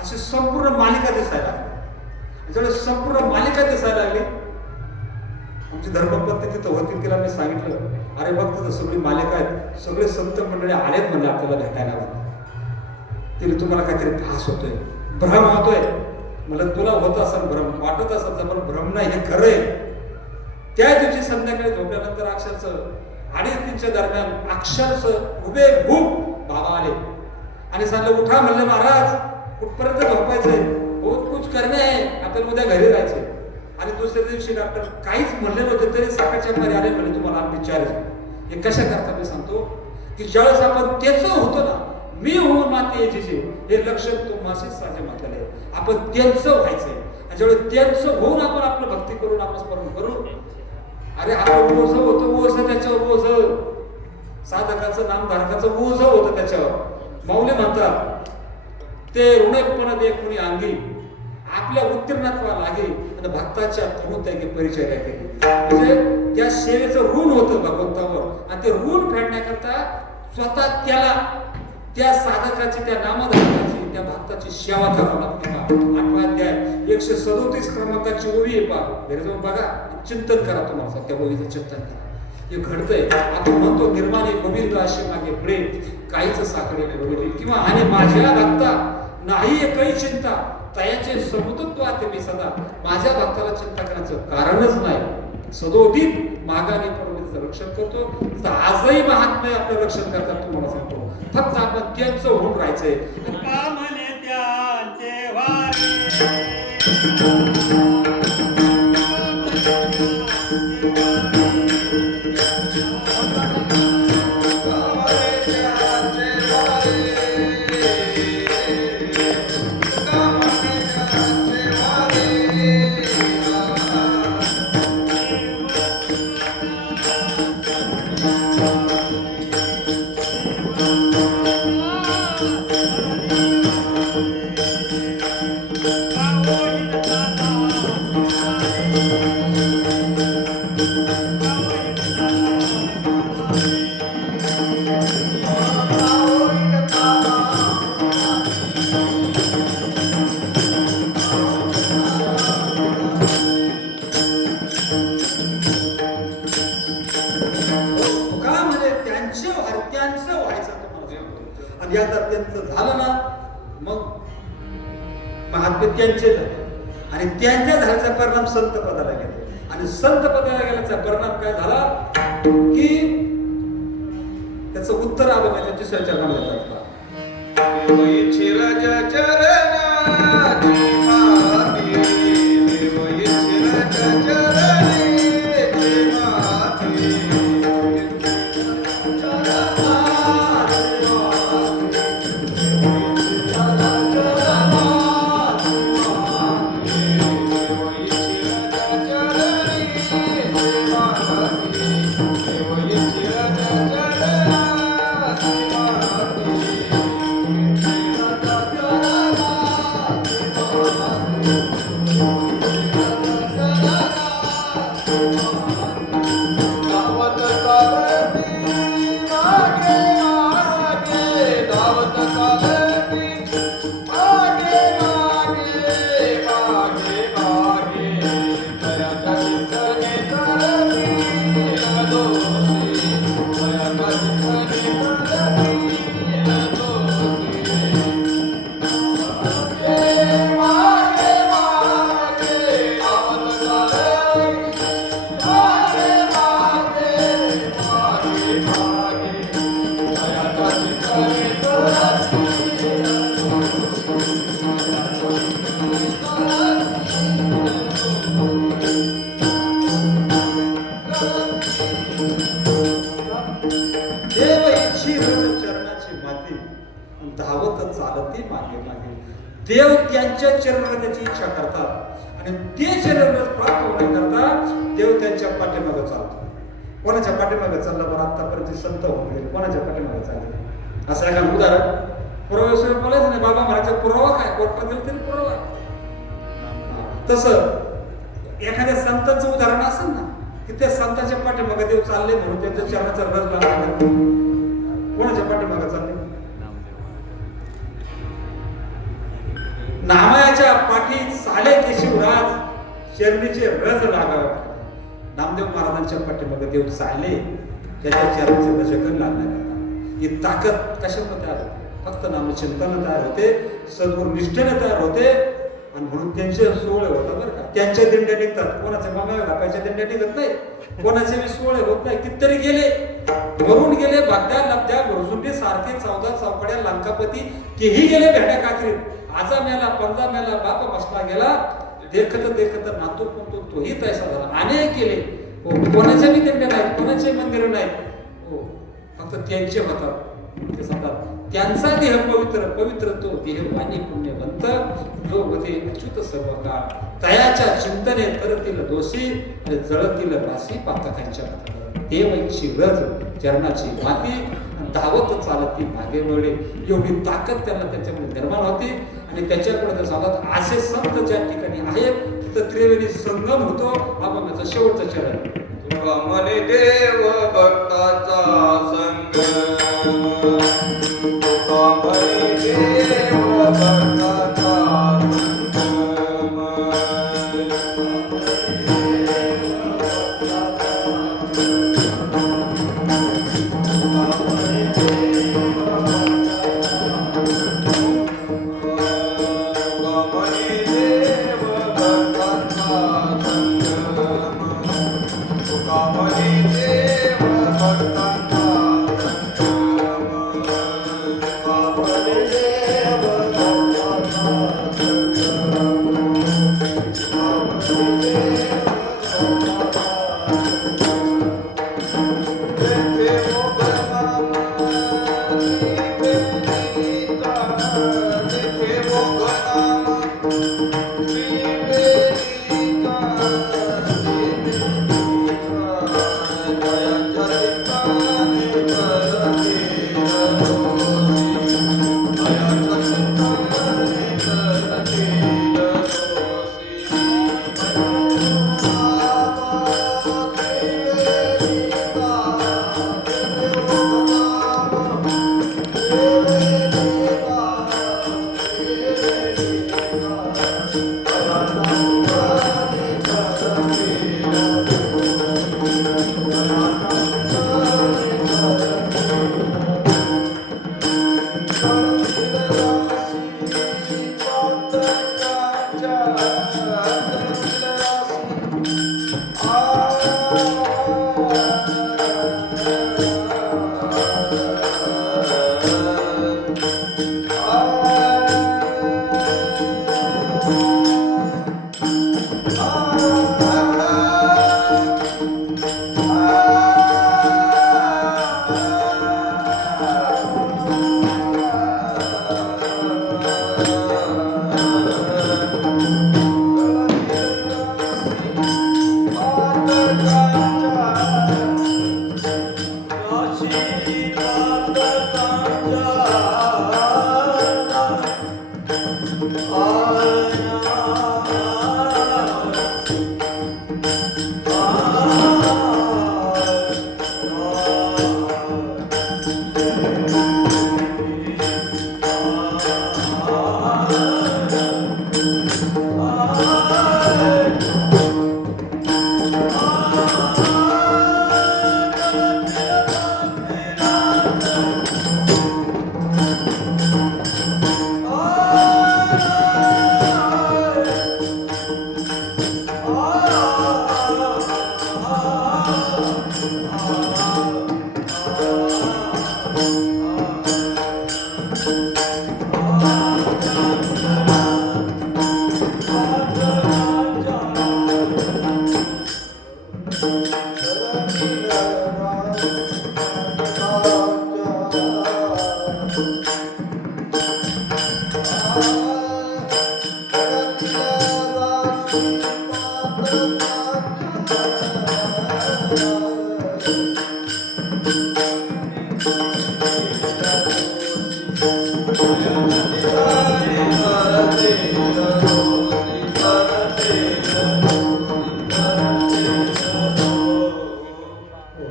अशी संपूर्ण मालिका दिसायला लागली. ज्यावेळेस संपूर्ण मालिका दिसायला लागली, आमची धर्मपत्नी तिथं होती, तिला मी सांगितलं, अरे बघ तिथं सगळी मालिका आहेत, सगळे संत मंडळी आलेत म्हणले आपल्याला भेटायला. तिने तुम्हाला काहीतरी त्रास होतोय, भ्रम होतोय. म्हणलं तुला होत असं भ्रम, वाटत असं, पण भ्रम नाही, हे खरं आहे. त्या दिवशी संध्याकाळी झोपल्यानंतर अक्षरशः 2:30च्या दरम्यान अक्षरशः हुबेहूब बाबा आले आणि सांगितलं, उठा. म्हणलं महाराज कुठपर्यंत झोपायचंय, बहुत कुछ करणे आहे, आपल्याला उद्या घरी जायचंय. आणि दुसऱ्या दिवशी डॉक्टर काहीच म्हणले नव्हते तरी साखरच्या मारी आले, म्हणजे तुम्हाला आम्ही विचारायचं. हे कशा करता मी सांगतो की ज्यावेळेस आपण त्याचं होतो ना, मी होऊन माते याची हे लक्षण तुम्हाशीच साजे म्हटलेलं आहे. आपण त्यांचं व्हायचंय. आणि ज्यावेळेस त्यांचं होऊन आपण आपलं भक्ती करून आपण स्मरण करू, अरे आपलं ओझ होतं, ओझ त्याच्यावर ओझ, साधकाचं नामधारकाचं ओझ होतं त्याच्यावर. माऊली म्हणतात ते ऋणपण दे कोणी अंगी, आपल्या उत्तीर्णत्वा लागे आणि भक्ताच्या धरून त्याचे परिचय केले. म्हणजे त्या सेवेचं ऋण होतं भगवंतावर आणि ते ऋण फेडण्याकरता स्वतः त्याला त्या साधकाची, त्या नामधारकाची, त्या भक्ताची सेवा करावी लागते. आठवा अध्याय 137 क्रमांकाची ओवी आहे पहा, घरी जाऊन बघा, चिंतन करा. तुम्हाला त्या ओवीचं चिंतन करा. हे घडतंय. आपण म्हणतो निर्माणे गोविंद अशी मागे पुढे काहीच साकडे नाही किंवा आणि माझ्या भक्ता नाही एकही चिंता तयाचे समुद्रत्वात मी सदा. माझ्या भक्ताला चिंता करण्याचं कारणच नाही. सदोदित मागाने पर्वतीचं रक्षण करतो. तर आजही महात्मे आपलं रक्षण करतात. तुम्हाला सांगतो फक्त आपण त्यांचं होऊन राहायचंय. का म्हणे त्यांचे वारे झालं ना मग महात्मे त्यांचे झाले आणि त्यांच्या झाल्याचा परिणाम संत पदाला गेला आणि संत पदाला गेल्याचा परिणाम काय झाला की त्याचं उत्तर आलं म्हणजे दुसऱ्या चरणाला येतात. देव त्यांच्या चरणाची इच्छा करतात आणि ते चरण प्राप्त होण्याकरता देव त्यांच्या पाठीमागे चालतो. कोणाच्या पाठीमागे चालला बरं आतापर्यंत संत होऊन गेले, कोणाच्या पाठीमागे चालले? असं एखादं उदाहरण पुराव्याशिवाय बोलायचं नाही. बाबा म्हणायचा पुरावा काय, कोर्टात गेलं तरी पुरावा. तसं एखाद्या संतांचं उदाहरण असेल ना की त्या संतांच्या पाठीमागे देव चालले म्हणून त्यांच्या चरणाचा रस लागला. कोणाच्या पाठीमागे चालले? नामयाच्या पाठी चाले केशवराज चरणीचे रज लागावे. नामदेव महाराजांच्या पाठीमागे देव चालले त्याच्या चरणाचे रजकन लागण्याकरता. ही ताकद कशामुळे तयार होते? फक्त नामचिंतन तयार होते, सद्गुरू निष्ठेने तयार होते आणि म्हणून त्यांचे सोहळे होतात बरं का. त्यांच्या दिंड्या निघतात, कोणाच्या मामाया बापाच्या दिंड्या निघत नाही, कोणाचे बी सोहळे होत नाही. कितीतरी गेले, मरून गेले, बागद्या लब्ध्या गुरसुंडी सारखे 14 चौकड्या लंकापती तेही गेले भेड्या कात्रीत. आजा मेला, पंजा मेला, बापा बसला गेला, देखत देखत नातू पुंतू तोही तैसा झाला. अनेक केले, कोणाच्या बी दिंड्या नाहीत, कोणाचे मंदिर नाहीत, हो फक्त त्यांचे होतात. ते सांगतात त्यांचा देह पवित्र पवित्र तो देह वाणी पुण्यवंत जो मध्ये अच्युत सर्व काळ तयाच्या चिंतने तरतील दोषी आणि जळतील राशी पातकांच्या देवाची रज चरणाची माती आणि धावत चालत ती मागे वळले एवढी ताकद त्यांना त्याच्यामध्ये निर्माण होती आणि त्याच्याकडे जर सांगत असे संत ज्या ठिकाणी आहेत तिथं त्रिवेणी संगम होतो. आपण त्याचं शेवटचं चरण कमले देव भक्ताचा संग कमले देव भक्ताचा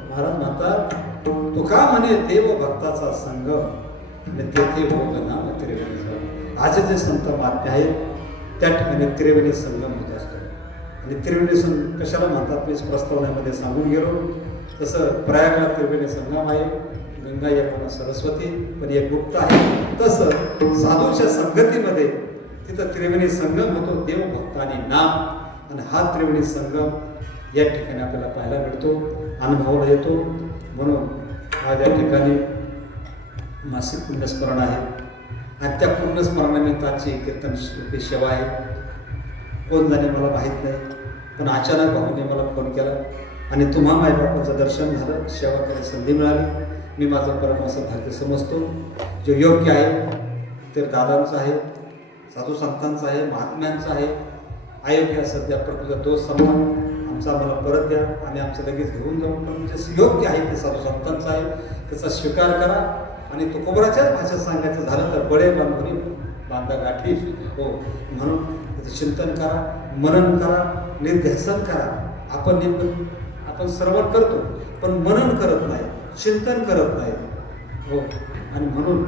महाराज म्हणतात तुका म्हणे देव भक्ताचा संघ आणि तेथे भोग नाम त्रिवेणी संगम. आज जे संत महात्मे आहेत त्या ठिकाणी त्रिवेणी संगम होत असतो. आणि त्रिवेणी संगम कशाला म्हणतात मी प्रस्तावनेमध्ये सांगून गेलो. तसं प्रयागला त्रिवेणी संगम आहे, गंगा यमुना सरस्वती पण एक गुप्त आहे. तसं साधूच्या संगतीमध्ये तिथं त्रिवेणी संगम होतो, देव भक्त आणि नाम. आणि हा त्रिवेणी संगम या ठिकाणी आपल्याला पाहायला मिळतो, अनुभवाला येतो. म्हणून आज या ठिकाणी मासिक पुण्यस्मरण आहे आणि त्या पुण्यस्मरणानिमित्ताची कीर्तन श्रुती सेवा आहे. कोण जाणे मला माहीत नाही, पण अचानक भाऊने मला फोन केला आणि तुम्हा मायबापाचं दर्शन झालं, सेवा करायची संधी मिळाली. मी माझं परम असं भाग्य समजतो. जे योग्य आहे ते दादांचं आहे, साधू संतांचं आहे, महात्म्यांचं आहे. अयोग्य सध्या प्रकृतीचा दोष समान आमचा आम्हाला परत द्या, आम्ही आमचं लगेच घेऊन जाऊ. पण जे योग्य आहे ते साधू संतांचं आहे, त्याचा स्वीकार करा. आणि तुकोबराच्याच भाषेत सांगायचं झालं तर बळे बांधुनी बांधा गाठी हो. म्हणून त्याचं चिंतन करा, मनन करा, निर्ध्यासन करा. आपण श्रवण करतो पण मनन करत नाही, चिंतन करत नाही हो. आणि म्हणून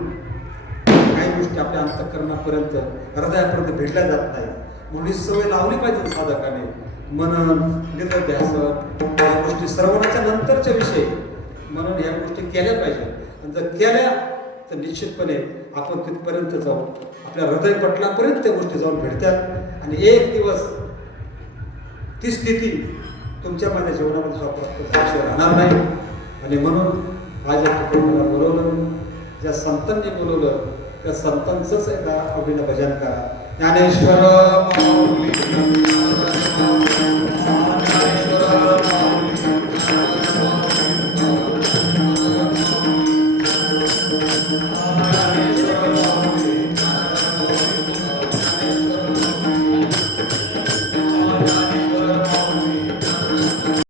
काही गोष्टी आपल्या अंतःकरणापर्यंत हृदयापर्यंत भेटल्या जात नाही. म्हणून ही सवय लावली पाहिजे साधकाने. मनन, निर्ध्यासन या गोष्टी श्रवणाच्या नंतरच्या विषय म्हणून या गोष्टी केल्या पाहिजे. आणि जर केल्या तर निश्चितपणे आपण तिथपर्यंत जाऊ, आपल्या हृदयपटलापर्यंत त्या गोष्टी जाऊन भेटतात. आणि एक दिवस ती स्थिती तुमच्या माझ्या जीवनामध्ये साक्ष राहणार नाही. आणि म्हणून आज या कुटुंबाला बोलवलं, ज्या संतांनी बोलवलं त्या संतांचंच एकदा अभिनय भजन करा. ज्ञानेश्वर